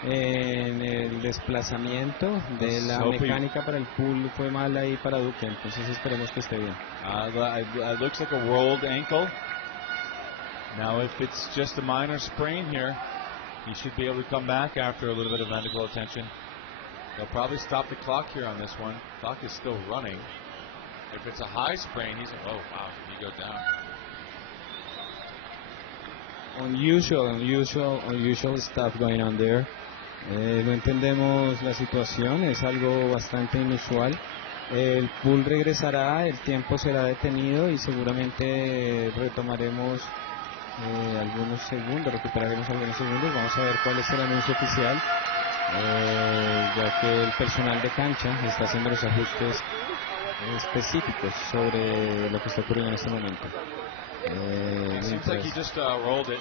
en el desplazamiento de la mecánica para el pull fue mal ahí para Duque, entonces esperemos que esté bien. It looks like a rolled ankle. Now, if it's just a minor sprain here, he should be able to come back after a little bit of medical attention. They'll probably stop the clock here on this one. Clock is still running. If it's a high sprain, oh wow, he go down. Unusual stuff going on there. No entendemos la situación, es algo bastante inusual. El pool regresará, el tiempo será detenido y seguramente retomaremos algunos segundos, recuperaremos algunos segundos. Vamos a ver cuál es el anuncio oficial, ya que el personal de cancha está haciendo los ajustes específicos sobre lo que está ocurriendo en este momento. It seems like he just rolled it.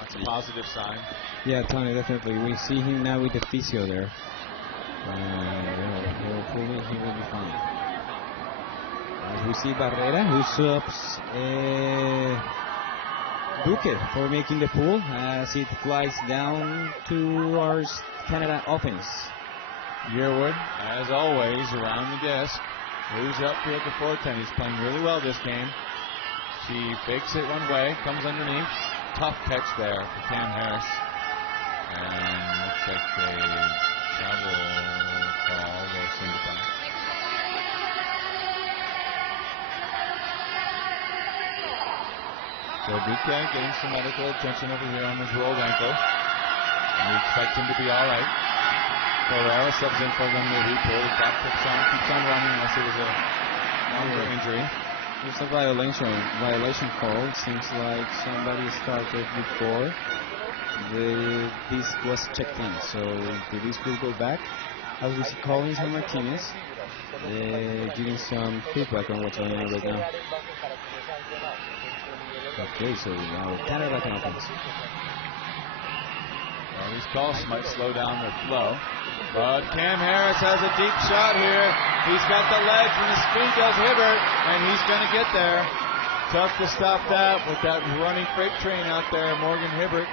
That's a positive sign. Yeah, Tony, definitely. We see him now with the physio there. Hopefully he will be fine. As we see Barrera, who subs Duque for making the pull as it flies down towards Canada offense. Yearwood, as always, around the desk. Moves upfield to 410. He's playing really well this game. She fakes it one way, comes underneath. Tough catch there for Cam Harris. And looks like a travel call. They'll send it back. So Duque getting some medical attention over here on his rolled ankle. And we expect him to be all right. Ferreira subs in for them to repull. The clock keeps on running unless it was a longer injury. It's a violation call. It seems like somebody started before the disc was checked in. So the disc will go back. As we see Collins and Martinez giving some feedback on what's going on right now. Okay, so now Canada back on offense. Well, these calls might slow down their flow. But Cam Harris has a deep shot here. He's got the legs and the speed does Hibbert, and he's going to get there. Tough to stop that with that running freight train out there, Morgan Hibbert.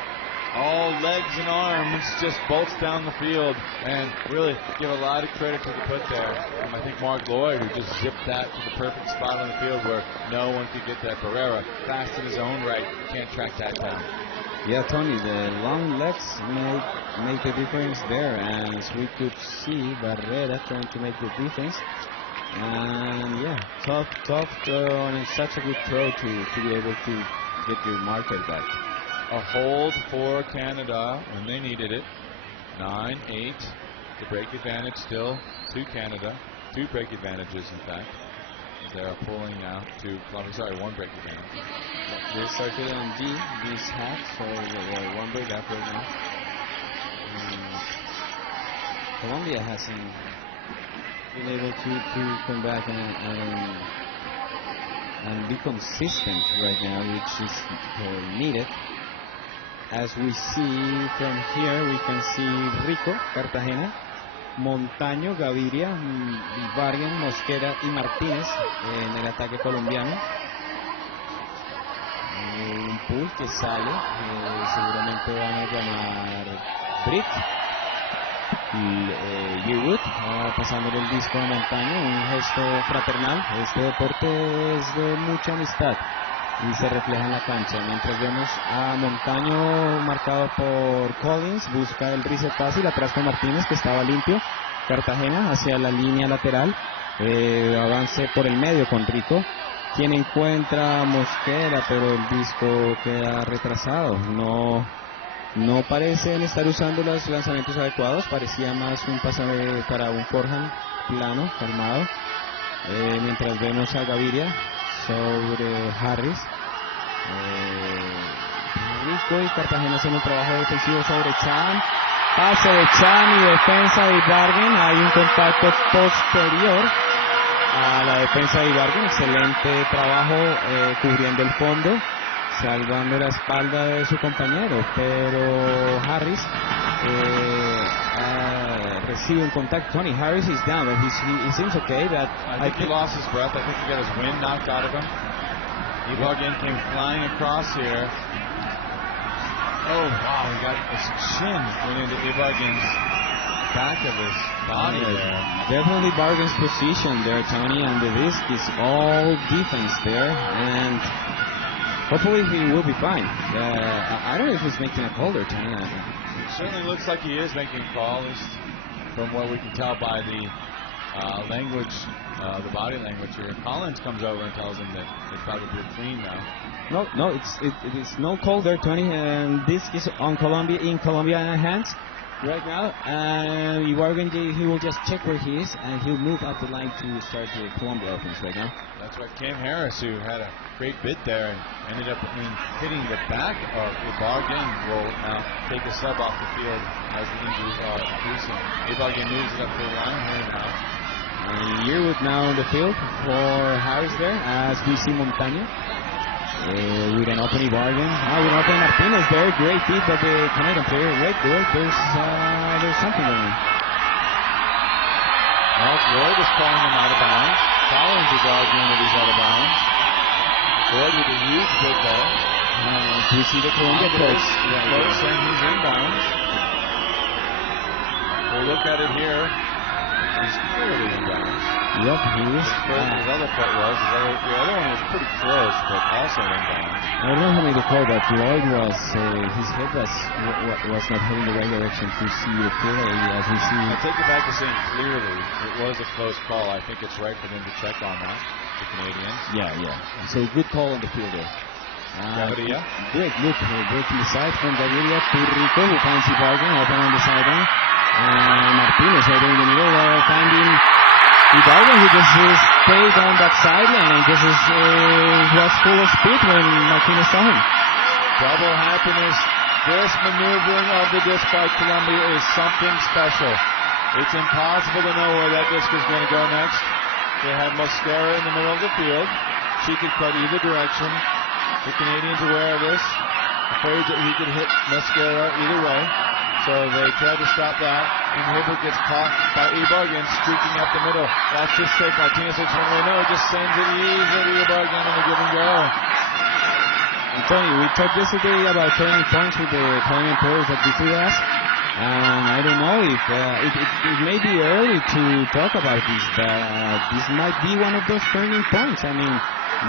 All legs and arms, just bolts down the field, and really give a lot of credit to the put there. I think Mark Lloyd, who just zipped that to the perfect spot on the field where no one could get that. Barrera, fast in his own right, can't track that down. Yeah, Tony, the long legs make the difference there, and as we could see, Barrera trying to make the defense. And yeah, tough on such a good throw to be able to get your marker back. A hold for Canada when they needed it. 9-8. The break advantage still to Canada. 2 break advantages, in fact. They're pulling out to Colombia. Sorry, one break again. They started on D this half, so one break up right now. Colombia hasn't been able to come back and be consistent right now, which is needed. As we see from here, we can see Rico, Cartagena, Montaño, Gaviria, Ibargüen, Mosquera y Martínez en el ataque colombiano. Un pool que sale, seguramente van a llamar Brick y Yearwood, pasándole el disco a Montaño, un gesto fraternal. Este deporte es de mucha amistad y se refleja en la cancha. Mientras vemos a Montaño marcado por Collins, busca el reset fácil atrás con Martínez, que estaba limpio. Cartagena hacia la línea lateral, avance por el medio con Rico, quien encuentra a Mosquera, pero el disco queda retrasado. No parecen estar usando los lanzamientos adecuados, parecía más un pase para un forehand plano, calmado. Mientras vemos a Gaviria sobre Harris. Rico y Cartagena haciendo un trabajo defensivo sobre Chan. Pase de Chan y defensa de Ibargüen. Hay un contacto posterior a la defensa de Ibargüen. Excelente trabajo cubriendo el fondo, salvando la espalda de su compañero. Pero Harris recibe un contacto. Tony Harris is down, but he seems okay. But I think he lost his breath. I think he got his wind knocked out of him. Ibargüen came flying across here. Oh, wow, he got his chin went into Ibargüen's back of his body there. Definitely Ibargüen's position there, Tony, and the risk is all defense there, and hopefully he will be fine. I don't know if he's making a call there, Tony. It certainly looks like he is making a call, at least from what we can tell by the language, the body language here. Collins comes over and tells him that it's probably clean now. No, it is no call there, Tony, and this is on Colombia, in Colombia hands right now, and Ibargüen, he will just check where he is, and he'll move up the line to start the Colombia offense right now. That's right, Cam Harris, who had a great bid there and ended up hitting the back of Ibargüen, will now take a sub off the field as the injuries are increasing. Ibargüen moves it up the line here now. And Yearwood now on the field for Harris there, as we see Montaño. With an open Ibargüen. With an open Martínez there. Great beat by the Canadian player. Right there. There's something going on. Alex Lloyd is calling him out of bounds. Collins is arguing that he's out of bounds. Lloyd with a huge bid there. We see the Colombia coach. Coach saying he's inbounds. We'll look at it here. He's clearly inbounds. Yep, he is. His other foot was. The other one was pretty close, but also inbounds. I don't know how many to call, but Lloyd was, his head was not heading the right direction to see the play as we see. I take it back to saying clearly it was a close call. I think it's right for them to check on that, the Canadians. Yeah. So good call on the field there. Gaviria. Great look, breaking the side from Gaviria to Rico, who finds Ibargüen open on the sideline. And Martínez over in the middle, finding Ibargüen, who just stayed on that sideline and just was full of speed when Martínez saw him. Double happiness. This maneuvering of the disc by Colombia is something special. It's impossible to know where that disc is going to go next. They have Mosquera in the middle of the field. She could cut either direction. The Canadians aware of this, afraid that he could hit Mosquera either way. So they tried to stop that. And Hibbert gets caught by Ibargüen streaking up the middle. That's just take. Martínez takes one away. No, it just sends it easily to Ibargüen in the give and go. And Tony, we talked yesterday about turning points with the Colombian players at B3S. And I don't know if it may be early to talk about this, but this might be one of those turning points. I mean,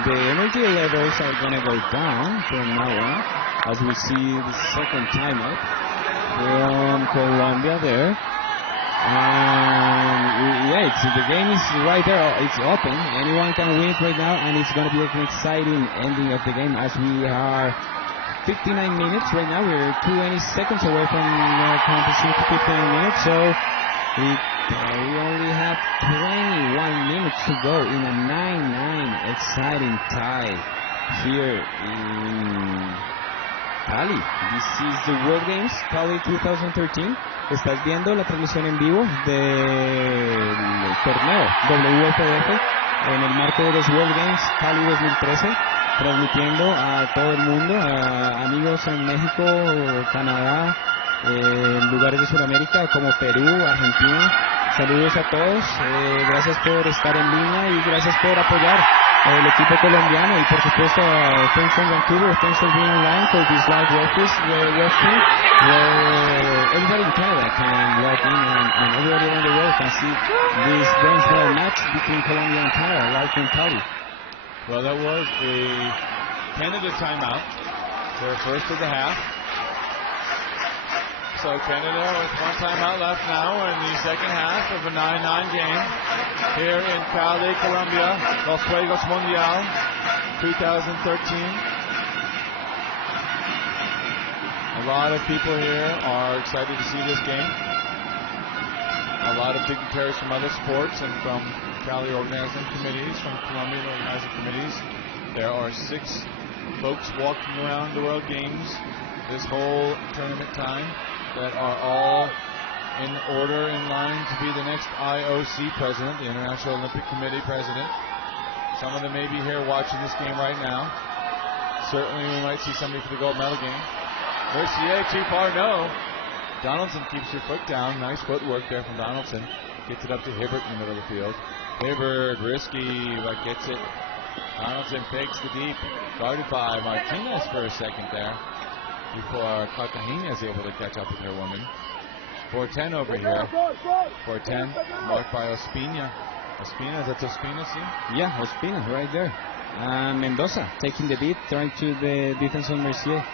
the energy levels are going to go down from now on as we see the second timeout from Colombia there. And the game is right there. It's open. Anyone can win it right now, and it's going to be an exciting ending of the game as we are 59 minutes right now. We're 20 seconds away from completion to 59 minutes. So We only have 21 minutes to go in a 9-9 exciting tie here in Cali. This is the World Games Cali 2013. Estás viendo la transmisión en vivo del torneo WFDF en el marco de los World Games Cali 2013, transmitiendo a todo el mundo, a amigos en México, Canadá, lugares de Sudamérica como Perú, Argentina. Saludos a todos, gracias por estar en línea y gracias por apoyar el equipo colombiano y por supuesto thanks from Vancouver, thanks for being online for this live wrestling where everybody in Canada can log in and everybody around the world can see this bronze medal match between Colombia and Canada live from Cali. Well, that was a Canada timeout, their first of the half. So Canada with one timeout left now in the second half of a 9-9 game here in Cali, Colombia, Los Juegos Mundial 2013. A lot of people here are excited to see this game. A lot of dignitaries from other sports and from Cali organizing committees, from Colombian organizing committees. There are 6 folks walking around the World Games this whole tournament time that are all in order, in line to be the next IOC president, the International Olympic Committee president. Some of them may be here watching this game right now. Certainly we might see somebody for the gold medal game. Mercier, too far, no. Donaldson keeps her foot down. Nice footwork there from Donaldson. Gets it up to Hibbert in the middle of the field. Hibbert, risky, but gets it. Donaldson takes the deep. Guarded by Martinez for a second there, before Cartagena is able to catch up with her woman. 4-10 over here. 4-10, marked by Ospina. Ospina, is that Ospina, see? Yeah, Ospina, right there. Mendoza taking the beat, trying to the defense on Mercier.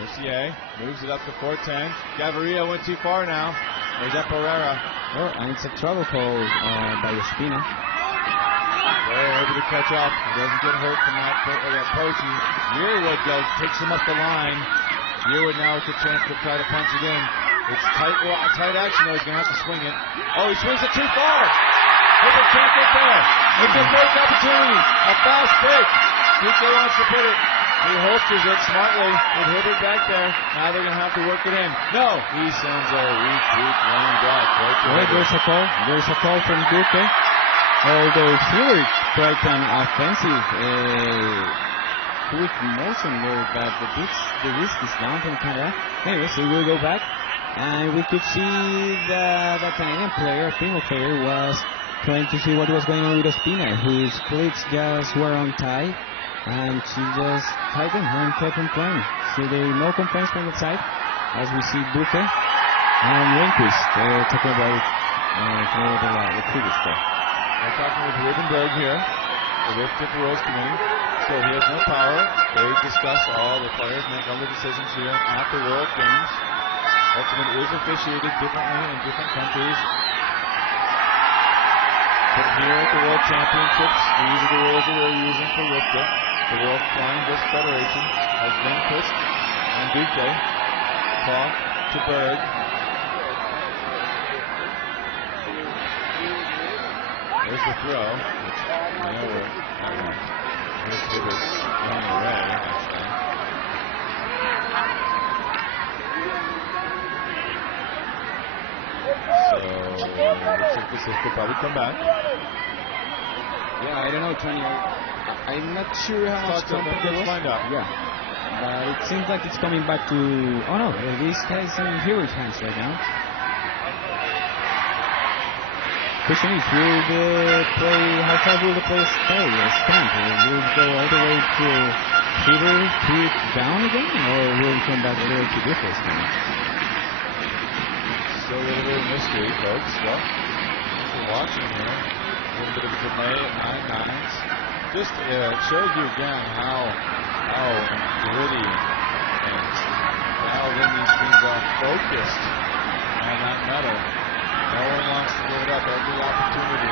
Mercier moves it up to 4-10. Gaviria went too far now. There's that Pereira. Oh, and it's a trouble call by Ospina. They're able to catch up. He doesn't get hurt from that post. Yearwood takes him up the line. Yearwood now with the chance to try to punch it in. It's tight action though. He's going to have to swing it. Oh, he swings it too far. Hibbert can't get there. It's a great opportunity. A fast break. PK wants to put it. He holsters it smartly with Hibbert back there. Now they're going to have to work it in. No. He sends a weak running back. Right, there's a call. There's a call from Duque. Although Stewart tried an offensive quick motion there, but the risk is down from Canada. Anyways, he will go back, and we could see the Canadian player, female player, was trying to see what was going on with Ospina, whose cleats just were untied, and she just tied them and kept on playing. So there are no complaints from the side, as we see Duque and Rehnquist talking about the previous play. We're talking with Rubenberg here, the Rift Rules Committee. So he has no power. They discuss all the players, make all the decisions here at the World Games. Ultimate is officiated differently in different countries. But here at the World Championships, these are the rules that we're using for Rifta. The World Flying Disc Federation has Lindquist and Duque. Clock to Berg. There's the throw, which went over that one. There's Hibbert running away, actually. So, looks like this could probably come back. Yeah, I don't know, Tony. I'm not sure how much contact there was. Find out. Yeah. But it seems like it's coming back to... Oh no, this guy's in Hibbert hands right now. Question is, will the play, how far will the play stay? Will it go all the way to Hibbert, to it down again, or will it come back all the way to Duque's now? Still a little bit of mystery, folks. Well, if you're watching here, a little bit of a delay at 9-9s. Just shows you again how gritty and how when these teams are focused on that medal. No one wants to give it up every opportunity.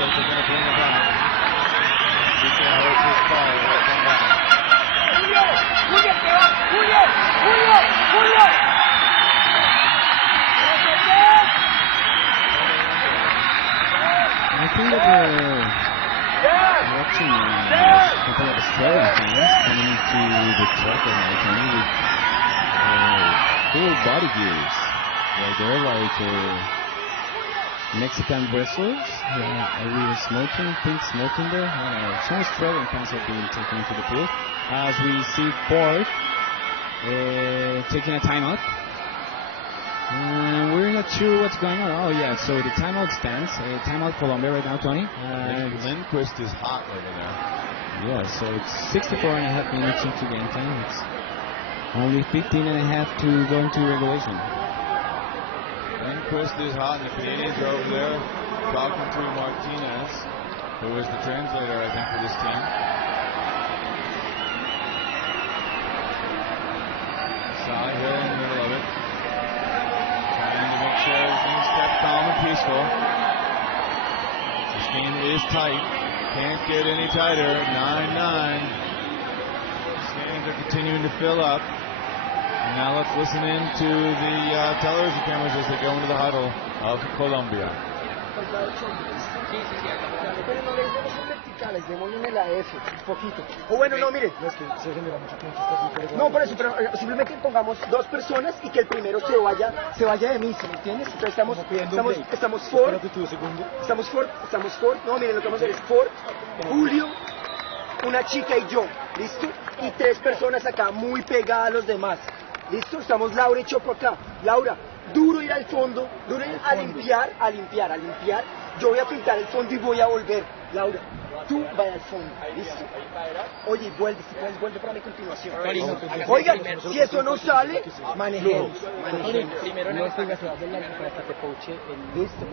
So they're going to bring it back. CK holds his call. They'll come back. to the track right now, Tony, with full body gears. They're like Mexican wrestlers. With smoking, pink smoking there. Some Australian fans have been taken into the field. As we see Ford taking a timeout. We're not sure what's going on. Oh, yeah, so the timeout stands. Timeout Colombia right now, Tony. Lindquist is hot over there. Yeah, so it's 64.5 minutes into game time. It's only 15.5 to go into regulation. Lindquist is hot, and the Canadians are over there talking to Martinez, who is the translator, I think, for this team. Sai here in the middle of it, trying to make sure everything's kept calm and peaceful. This game is tight. Can't get any tighter. 9-9. Stands are continuing to fill up. And now let's listen in to the television cameras as they go into the huddle of Colombia. O bueno, no, mire. No, por eso, pero simplemente pongamos dos personas y que el primero se vaya de misa, ¿me entiendes? Entonces estamos Ford. No, miren, lo que vamos a hacer es Ford, Julio, una chica y yo, ¿listo? Y tres personas acá muy pegadas a los demás. ¿Listo? Estamos Laura y Choco acá. Laura, duro ir al fondo, duro ir a limpiar. Yo voy a pintar el fondo y voy a volver. Laura, tú vaya al fondo. ¿Listo? Oye, vuelve, si puedes, vuelve para mi continuación. Oiga, si eso no sale, manejemos. Primero no estoy gastando para que te poche el listo.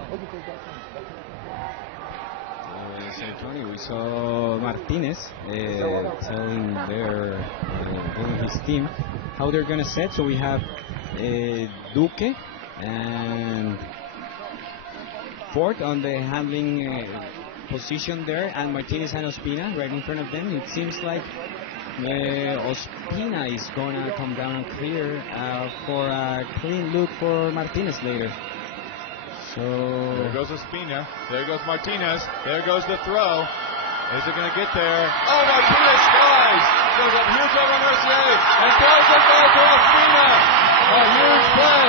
Tony, we saw Martinez telling his team how they're going to set. So we have Duque and Ford on the handling position there, and Martinez and Ospina right in front of them. It seems like Ospina is going to come down and clear for a clean look for Martinez later. So there goes Ospina. There goes Martinez. There goes the throw. Is it going to get there? Oh, Martinez flies. Goes up huge over Mercier and throws it back to Ospina. A huge play.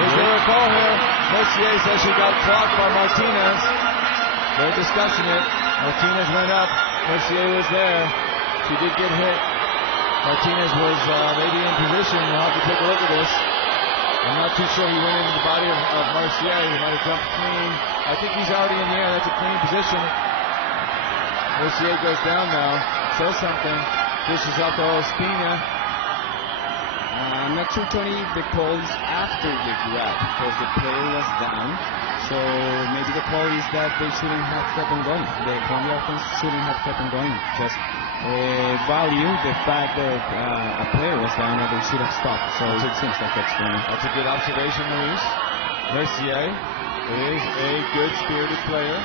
Is there a call here? Mercier says she got clocked by Martinez. They're discussing it. Martinez went up. Mercier was there. She did get hit. Martinez was maybe in position. We'll have to take a look at this. I'm not too sure he went into the body of Mercier. He might have jumped clean. I think he's already in the air. That's a clean position. Mercier goes down now. Says something. Dishes up to Ospina. I'm not sure, Tony, if the call is after the grab because the player was down. So maybe the call is that they shouldn't have kept on going. The Colombia offense shouldn't have kept on going. Just value the fact that a player was down and they should have stopped. So it seems like that's going on. That's a good observation, Luis. Mercier is a good spirited player.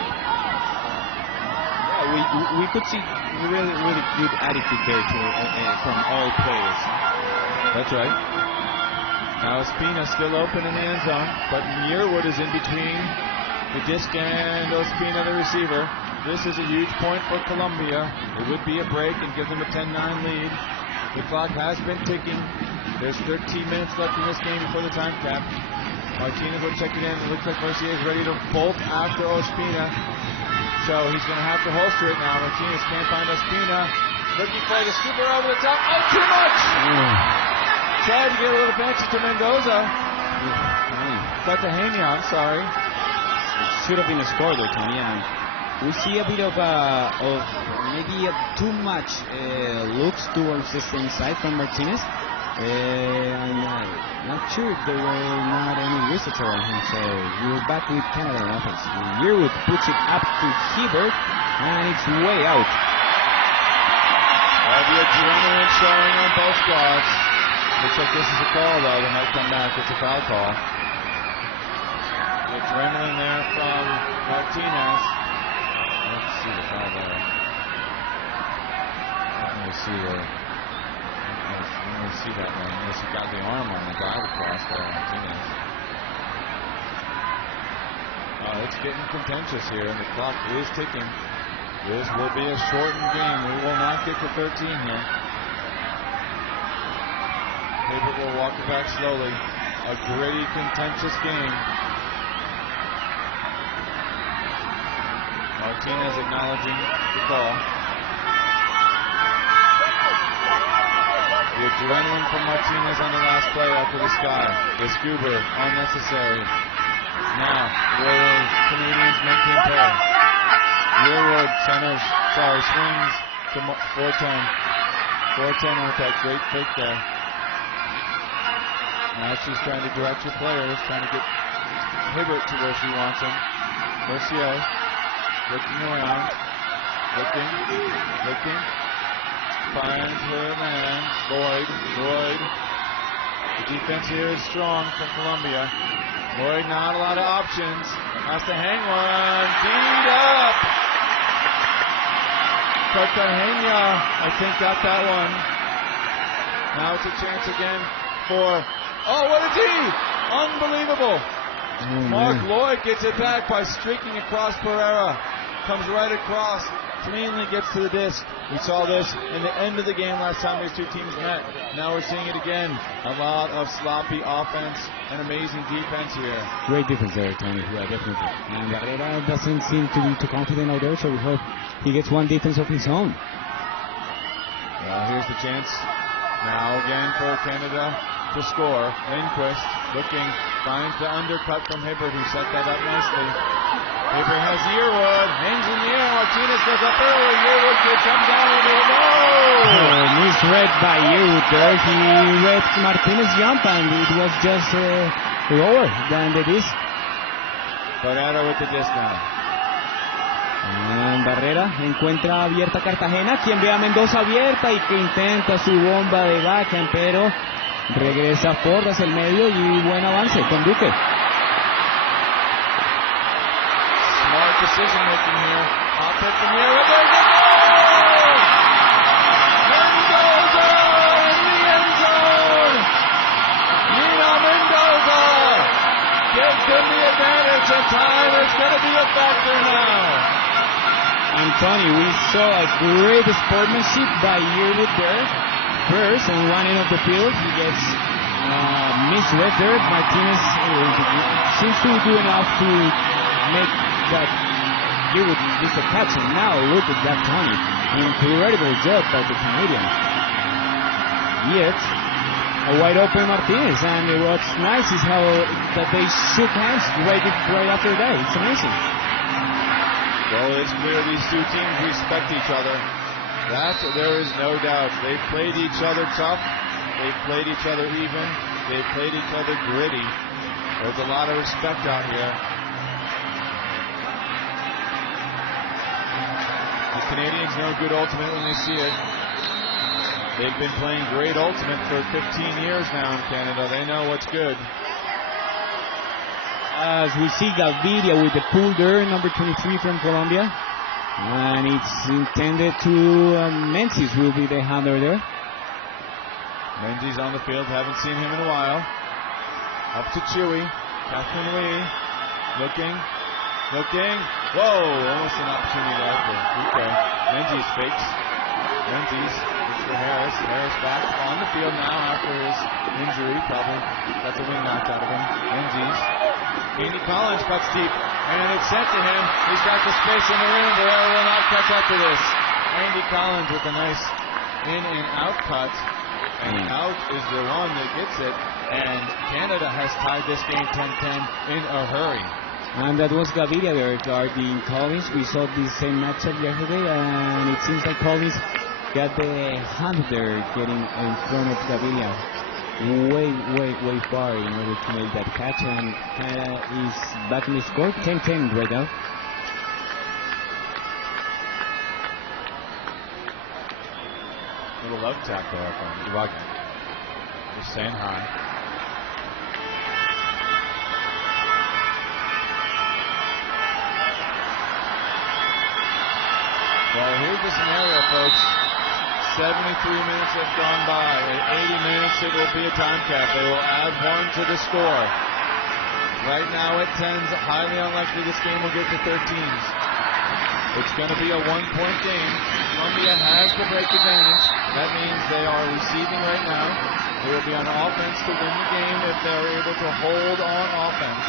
Yeah, we could see really good attitude there from all players. That's right. Now Ospina still open in the end zone, but Yearwood is in between the disc and Ospina, the receiver. This is a huge point for Colombia. It would be a break and give them a 10-9 lead. The clock has been ticking. There's 13 minutes left in this game before the time cap. Martinez will check it in. It looks like Mercier is ready to bolt after Ospina. So he's going to have to holster it now. Martinez can't find Ospina. Looking for the scooper over the top. Oh, too much! Tried to get a little fancy to Mendoza. Cartagena, I'm sorry. Should have been a score though, Tony. We see a bit of maybe too much looks towards the same side from Martinez. I'm not sure if there were not any whistlers around him. So we're back with Canada on offense. Yearwood puts it up to Hibbert, and it's way out. The adrenaline showing on both squads. Looks like this is a call, though. They might come back. It's a foul call. The adrenaline there from Martinez. Let's see the foul there. Let me see that one. Unless he got the arm on the dive across there, Martinez. It's getting contentious here, and the clock is ticking. This will be a shortened game. We will not kick for 13 here. Hibbert will walk it back slowly. A gritty, contentious game. Martinez acknowledging the call. The adrenaline from Martinez on the last play after the sky. The scuba, unnecessary. Now, will the Canadians maintain play? Yearwood swings to 410. 410 with that great fake there. Now she's trying to direct her players, trying to get Hibbert to where she wants him. Mercier looking around, looking, finds her man, Lloyd. The defense here is strong from Colombia. Lloyd, not a lot of options, has to hang one, beat up. Cartagena, I think, got that one. Now it's a chance again for, oh, what a D! Unbelievable. Mark Lloyd gets it back by streaking across Pereira. Comes right across, cleanly gets to the disc. We saw this in the end of the game last time these two teams met. Now we're seeing it again. A lot of sloppy offense and amazing defense here. Great defense there, Tony. Yeah, definitely. And Barrera doesn't seem to be too confident out there, so we hope he gets one defense of his own. Here's the chance. Now again for Canada to score. Lindquist looking, finds the undercut from Hibbert, who set that up nicely. Hibbert has Yearwood, hangs in the air. Martinez goes up early. Yearwood comes down and misread by Yearwood there. He read Martinez jump and it was just lower than the disc. Barrera with the disc now. Barrera encuentra abierta Cartagena, quien ve a Mendoza abierta y que intenta su bomba de backhand, pero regresa Ford hacia el medio y buen avance con Duque. Smart decision making here. Hot hit from here. There's a goal! Mendoza in the end zone. Nina Mendoza gives them the advantage, and time is going to be a factor now. And Tony, we saw a great sportsmanship by Yearwood there. First, and running off the field, he gets misread there. Martinez seems to do enough to make that Yearwood miss a catch. And now look at that, Tony. Incredible job by the Canadians. Yet, a wide open Martinez. And what's nice is how that they shook hands right after that. It's amazing. Well, it's clear these two teams respect each other. That there is no doubt. They've played each other tough. They've played each other even. They've played each other gritty. There's a lot of respect out here. The Canadians know good ultimate when they see it. They've been playing great ultimate for 15 years now in Canada. They know what's good. As we see Gaviria with the pull there, number 23 from Colombia. And it's intended to Menzies will be the handler there. Menzies on the field, haven't seen him in a while. Up to Chewy. Kathleen Lee looking. Whoa, almost an opportunity there for Duque. Menzies fakes. Menzies looks for Harris. Harris back on the field now after his injury. Probably got the wind knocked out of him. Menzies. Andy Collins cuts deep, and it's sent to him. He's got the space in the ring. Barrera will not catch up to this. Andy Collins with a nice in and out cut. And out is the one that gets it. And Canada has tied this game 10-10 in a hurry. And that was Gaviria there guarding Collins. We saw the same matchup yesterday, and it seems like Collins got the hand there getting in front of Gaviria. Way far in order to make that catch, and Canada is back in the score, 10-10 right now. Little love tap there from Iwaga. Just saying hi. Well, here's the scenario, folks. 73 minutes have gone by. At 80 minutes, it will be a time cap. They will add one to the score. Right now, it tends highly unlikely this game will get to 13s. It's going to be a one-point game. Colombia has the break advantage. That means they are receiving right now. They will be on offense to win the game if they're able to hold on offense.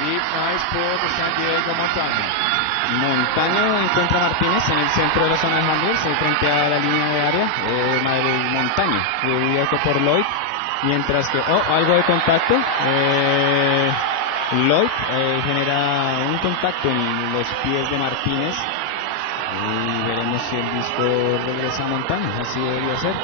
Deep, nice pull to San Diego Montaño. Montaño encuentra a Martínez en el centro de la zona de handles, frente a la línea de área. Montaño, cubierto por Lloyd. Mientras que, algo de contacto. Lloyd genera un contacto en los pies de Martínez. Y veremos si el disco regresa a Montaño. Así debería ser.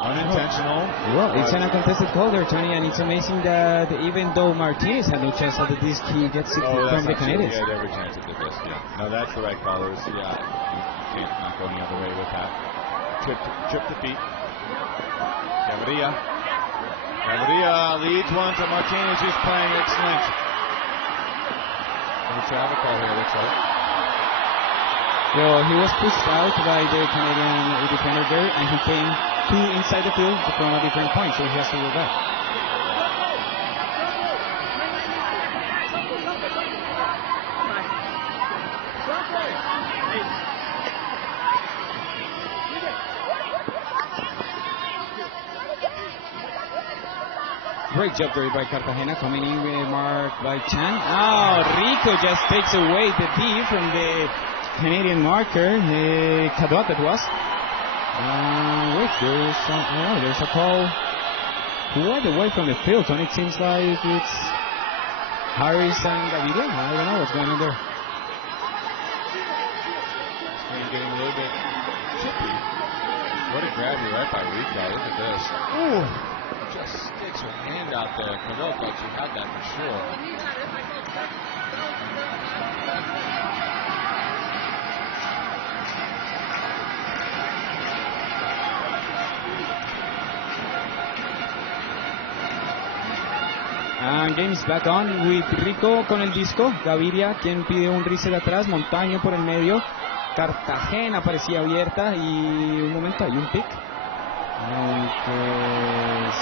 Unintentional. Well, it's an uncontested call there, Tony, and it's amazing that even though Martinez had no chance at the disc, he gets it from the Canadians. He had every chance at the disc, yeah. No, that's the right call. You can't not go the other way with that. Trip to feet. Gaviria leads one to Martinez, who's playing excellent. No travel call here, looks like. Well, he was pushed out by the Canadian defender there, and he came inside the field from a different point, so he has to go back. Great job there by Cartagena, coming in with marked by Chan. Rico just takes away the D from the Canadian marker, Cadot that was. There's a call quite away from the field, and it seems like it's Harris and Gaviria. I don't know what's going on there. It's getting a little bit chippy. What a grab here right by Rico. Look at this. Ooh. Just sticks her hand out there. Cadot thought she had that for sure. And game is back on with Rico con el disco. Gaviria, quien pide un reset atrás. Montaño por el medio. Cartagena parecía abierta. Y un momento, hay un pick.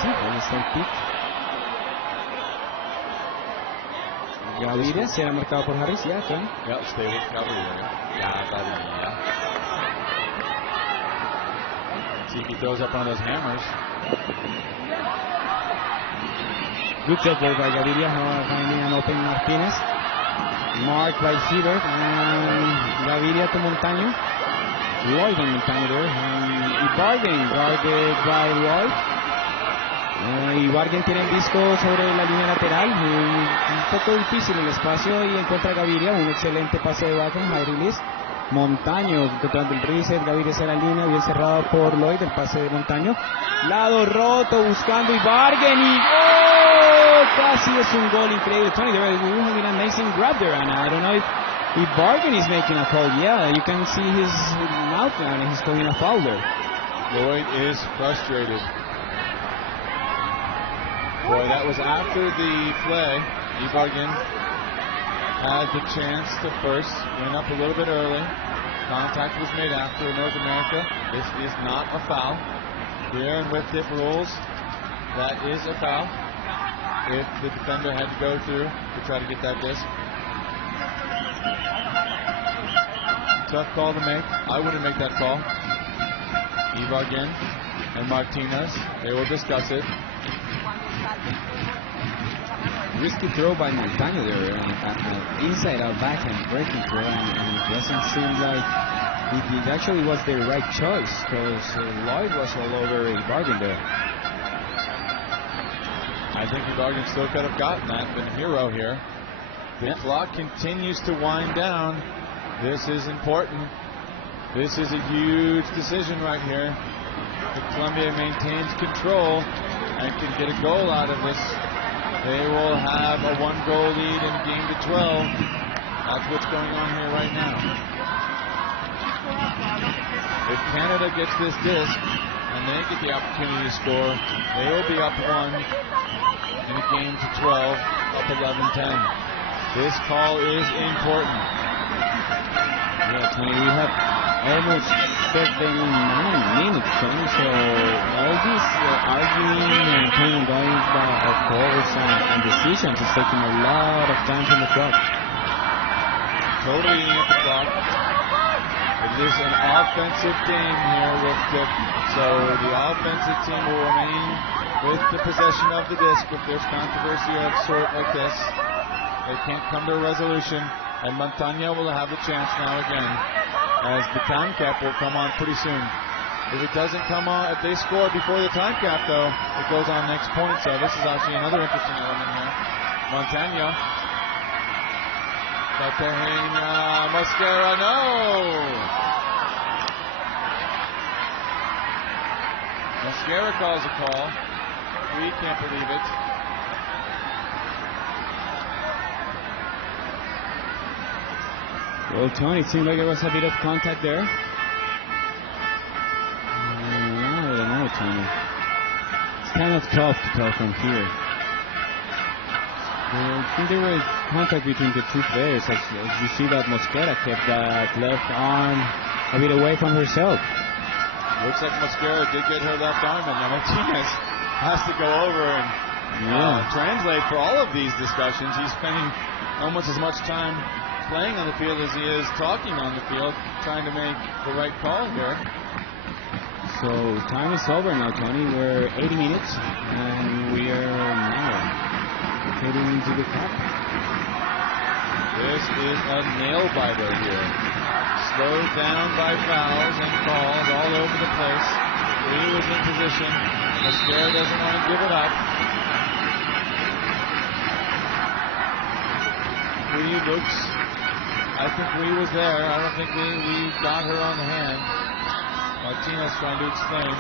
Sí, ahí está el pick. Gaviria será marcado por Harris. Ya, Tony. Yep, stay with Gaviria. Gaviria. See if he throws up one of those hammers. Good job there by Gaviria, finding an open Martinez. Marked by Hibbert, and Gaviria to Montaño. Lloyd and Montaño there, and Ibarguen guarded by Lloyd. Ibarguen tiene el disco sobre la línea lateral, un poco difícil el espacio, y encuentra a Gaviria, un excelente pase de backhand, high release. Montaño tratando el reset, Gaviria hacia la línea, bien cerrado por Lloyd, el pase de Montaño. Lado roto, buscando Ibarguen, y casi es un gol increíble. Tony, there was an amazing grab there, and I don't know if Ibarguen is making a call. Yeah, you can see his mouth now, and he's calling a foul there. Lloyd is frustrated. Boy, that was after the play. Ibarguen had the chance to first, went up a little bit early. Contact was made after North America. This is not a foul. Here in with tip rules, that is a foul. If the defender had to go through to try to get that disc. Tough call to make. I wouldn't make that call. Ibarguen and Martinez, they will discuss it. Risky throw by Montaño there, inside out backhand breaking throw, and it doesn't seem like it actually was the right choice, because Lloyd was all over Ibarguen there. I think Ibarguen still could have gotten that, been a hero here. The clock continues to wind down. This is important. This is a huge decision right here. If Colombia maintains control and can get a goal out of this, they will have a 1-goal lead in game to 12. That's what's going on here right now. If Canada gets this disc and they get the opportunity to score, they will be up 1 in a game to 12, up 11-10. This call is important. Yeah, Tony, we have almost 79 minutes, Tony, so all this arguing and going of calls and decisions is taking a lot of time from the clock. Totally eating up the clock. It is an offensive game here with Dip. So the offensive team will remain with the possession of the disc if there's controversy of sort like this. They can't come to a resolution, and Montaña will have a chance now again, as the time cap will come on pretty soon. If it doesn't come on, if they score before the time cap, though, it goes on next point. So this is actually another interesting element here. Montaña. Cartagena, Mosquera, no! Mosquera calls a call. We can't believe it. Well, Tony, it seemed like there was a bit of contact there. I don't know, Tony. It's kind of tough to tell from here. I think there was contact between the two players, as you see that Mosquera kept that left arm a bit away from herself. Looks like Mosquera did get her left arm, and now Martinez has to go over and translate for all of these discussions. He's spending almost as much time playing on the field as he is talking on the field, trying to make the right call here. So time is over now, Tony. We're 80 minutes, and we are now heading into the cup. This is a nail-biter here. Slowed down by fouls and calls all over the place. Lee was in position. Mosquera doesn't want to give it up. Lee looks, I think Lee was there. I don't think we got her on the hand. Martinez trying to explain.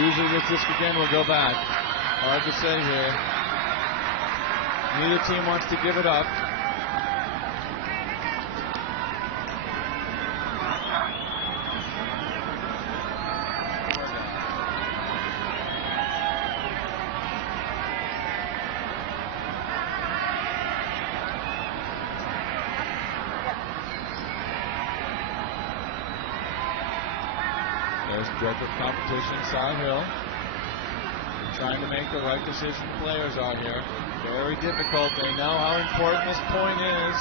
Usually this disc again will go back. Hard to say here. Neither team wants to give it up. There's dreadful competition, side hill. Trying to make the right decision. Players out here. Very difficult. They know how important this point is.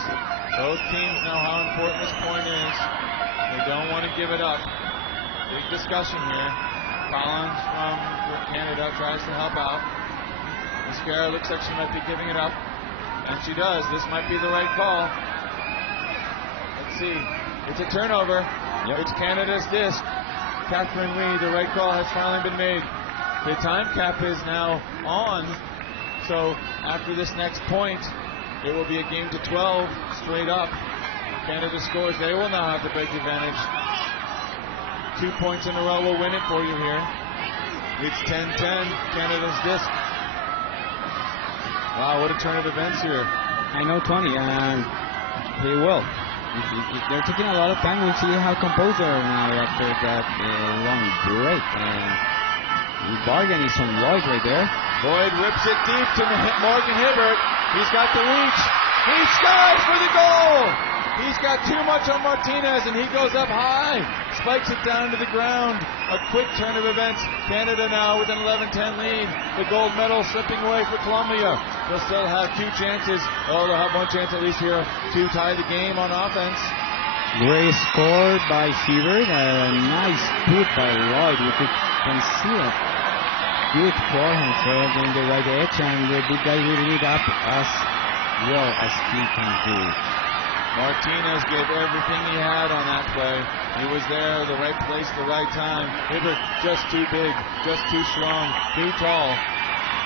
Both teams know how important this point is. They don't want to give it up. Big discussion here. Collins from Canada tries to help out. Mosquera looks like she might be giving it up. And she does. This might be the right call. Let's see. It's a turnover. Yep. It's Canada's disc. Catherine Lee, the right call has finally been made. The time cap is now on, so after this next point, it will be a game to 12 straight up. Canada scores, they will now have the big advantage. 2 points in a row will win it for you here. It's 10-10, Canada's disc. Wow, what a turn of events here. I know, Tony, and they will. They're taking a lot of time. We'll see how composed they are now after that long break. And Bargain is on Lloyd right there. Lloyd rips it deep to Morgan Hibbert. He's got the reach. He scores for the goal. He's got too much on Martinez, and he goes up high. Spikes it down to the ground. A quick turn of events. Canada now with an 11-10 lead. The gold medal slipping away for Colombia. They'll still have two chances. Oh, they'll have one chance at least here to tie the game on offense. Great score by Hibbert. A nice put by Lloyd. You can see it. Good forehand serve in the right edge, and the big guy reading it up as well as he can do. Martinez gave everything he had on that play. He was there, the right place, the right time. Hibbert just too big, just too strong, too tall.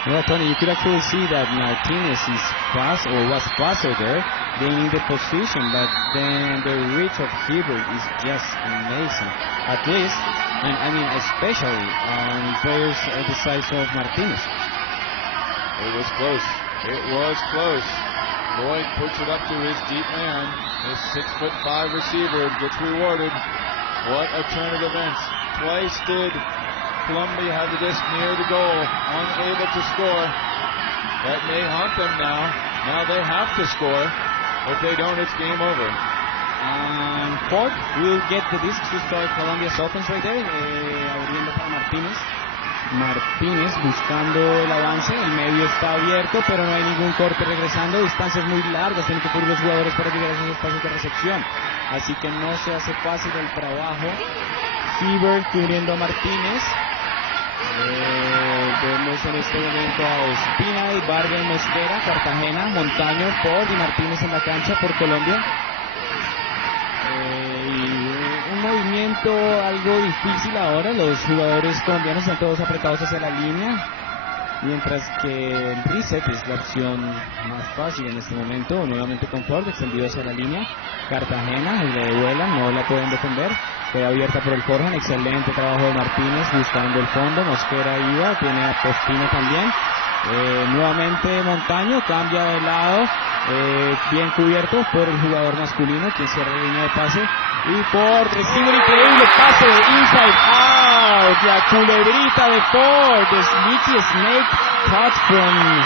Well, Tony, you could actually see that Martinez is fast, or was faster there, gaining the position, but then the reach of Hibbert is just amazing. At least, and I mean especially on players the size of Martinez. It was close. It was close. Lloyd puts it up to his deep man. His 6'5" receiver gets rewarded. What a turn of events. Twice did Colombia have the disc near the goal, unable to score. That may haunt them now. Now they have to score. If they don't, it's game over. Ford will get the disc to start Colombia's offense right there. Abriendo para Martinez. Martínez buscando el avance, el medio está abierto, pero no hay ningún corte regresando, distancias muy largas, tienen que cubrir los jugadores para llegar a esos espacios de recepción, así que no se hace fácil el trabajo. Seabird cubriendo a Martínez, vemos en este momento a Ospina, Ibarra, Mosquera, Cartagena, Montaño, Ford y Martínez en la cancha por Colombia. Un movimiento algo difícil ahora, los jugadores colombianos están todos apretados hacia la línea, mientras que el reset es la opción más fácil en este momento. Nuevamente con Ford extendido hacia la línea, Cartagena le vuelan, no la pueden defender, queda abierta por el forehand, excelente trabajo de Martínez buscando el fondo, Mosquera iba, tiene a Ospina también. Nuevamente Montaño cambia de lado, bien cubierto por el jugador masculino quien cierra la línea de pase, y Ford recibe un increíble pase de inside out, la culebrita de Ford, the sneaky snake cut from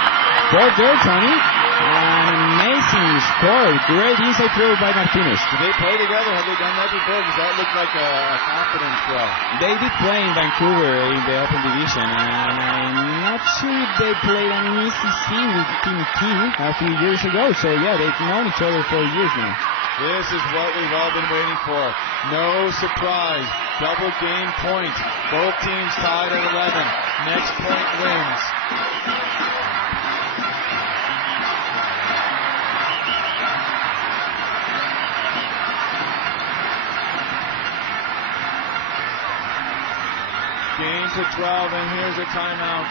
Ford there, Tony. An amazing score, great inside throw by Martinez. Do they play together? Have they done that before? Because that looked like a confidence throw. They did play in Vancouver in the Open Division, and I'm not sure if they played on ECC with Team King a few years ago. So yeah, they've known each other for years now. This is what we've all been waiting for. No surprise. Double game point. Both teams tied at 11. Next point wins. Game to 12, and here's a timeout.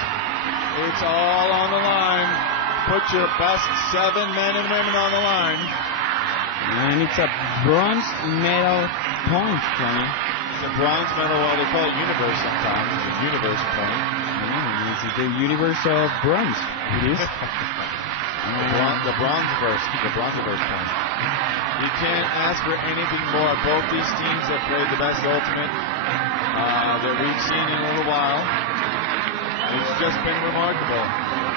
It's all on the line. Put your best 7 men and women on the line. And it's a bronze medal point, Tony. It's a bronze medal, well, they call it universe sometimes. It's a universe point. Yeah, it's the universe of bronze. It is. The bronzeverse point. You can't ask for anything more. Both these teams have played the best ultimate that we've seen in a little while. It's just been remarkable.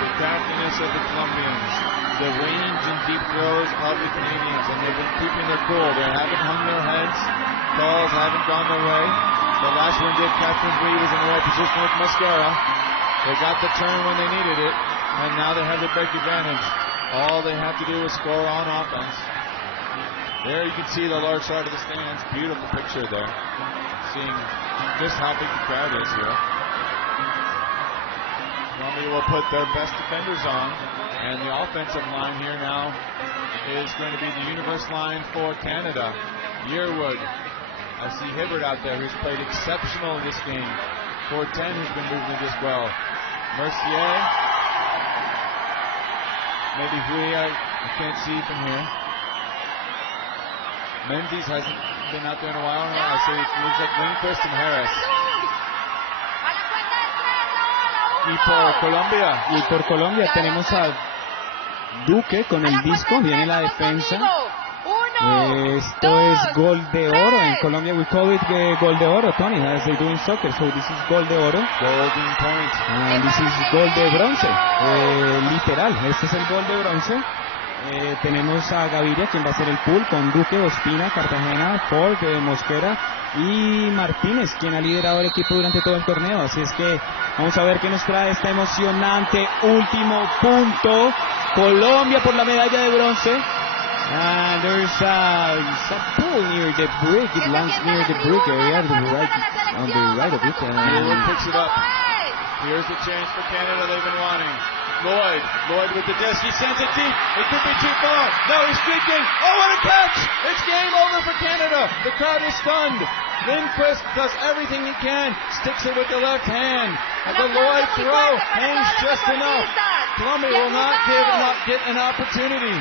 The craftiness of the Colombians, the range and deep throws of the Canadians, and they've been keeping their cool. They haven't hung their heads. Calls haven't gone their way. The last one did. Catherine Lee was in the right position with Mosquera. They got the turn when they needed it, and now they have the break advantage. All they have to do is score on offense. There you can see the large side of the stands. Beautiful picture there. Seeing just how big the crowd is here. Colombia will put their best defenders on, and the offensive line here now is going to be the universe line for Canada. Yearwood. I see Hibbert out there who's played exceptional in this game. 4-10 who's been moving this well. Mercier. Maybe Hui, I can't see from here. Menzies hasn't been out there in a while. I say it looks like Lindquist and Harris. Y por Colombia tenemos a Duque con el disco, viene la defensa. Esto es gol de oro en Colombia. We call it gol de oro, Tony, as they do in soccer. So this is gol de oro. Golden point. And this is gol de bronce. Literal, este es el gol de bronce. Tenemos a Gaviria, quien va a ser el pool, con Duque, Ospina, Cartagena, Ford, Mosquera y Martínez, quien ha liderado el equipo durante todo el torneo. Así es que vamos a ver qué nos trae esta emocionante último punto. Colombia por la medalla de bronce. And there's a pool near the brick. It lands near the brick area, on the right of it. Yearwood picks it up. Here's the chance for Canada they've been wanting. Lloyd with the disc. He sends it deep. It could be too far. No, he's streaking. Oh, what a catch! It's game over for Canada. The crowd is stunned. Lindquist does everything he can. Sticks it with the left hand. And the Lloyd throw hangs just enough. Colombia will not get an opportunity.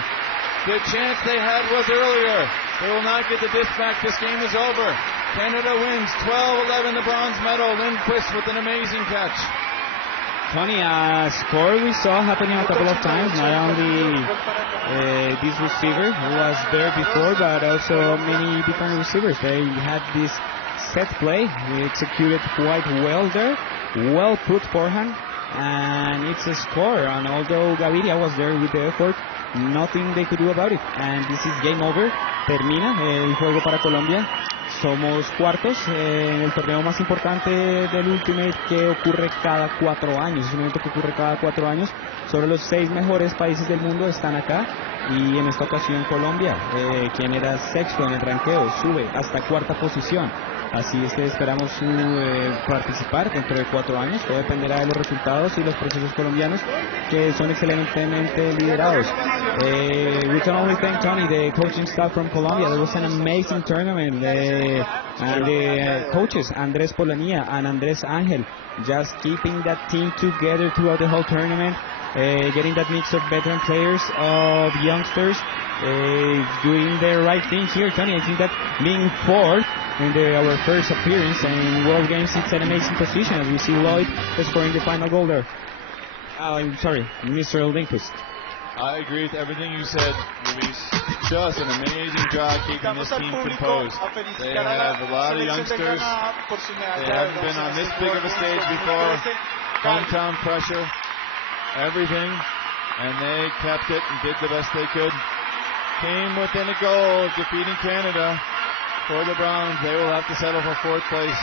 The chance they had was earlier. They will not get the disc back. This game is over. Canada wins 12-11, the bronze medal. Lindquist with an amazing catch. Tony, a score we saw happening a couple of times, not only this receiver who was there before, but also many different receivers. They had this set play, executed quite well there, well put forehand, and it's a score. And although Gaviria was there with the effort, nothing they could do about it. And this is game over. Termina el juego para Colombia. somos cuartos en el torneo más importante del Ultimate, que ocurre cada 4 años. Es un evento que ocurre cada 4 años. Sobre los 6 mejores países del mundo están acá, y en esta ocasión Colombia, quien era sexto en el ranqueo, sube hasta 4ª posición. Así es que esperamos participar dentro de 4 años. Todo dependerá de los resultados y los procesos colombianos, que son excelentemente liderados. We can only thank Tony, the coaching staff from Colombia. There was an amazing tournament, and the coaches Andrés Polania and Andrés Ángel, just keeping that team together throughout the whole tournament, getting that mix of veteran players, of youngsters, doing the right thing here. Tony, I think that being fourth in our first appearance in World Games, it's an amazing position, as we see Lloyd scoring the final goal there. I'm sorry, Mr. Lindqvist. I agree with everything you said, Luis. Just an amazing job keeping this team composed. They have a lot of youngsters. They haven't been on this big of a stage before. Hometown pressure, everything, and they kept it and did the best they could. Came within a goal of defeating Canada. For the Browns, they will have to settle for 4th place.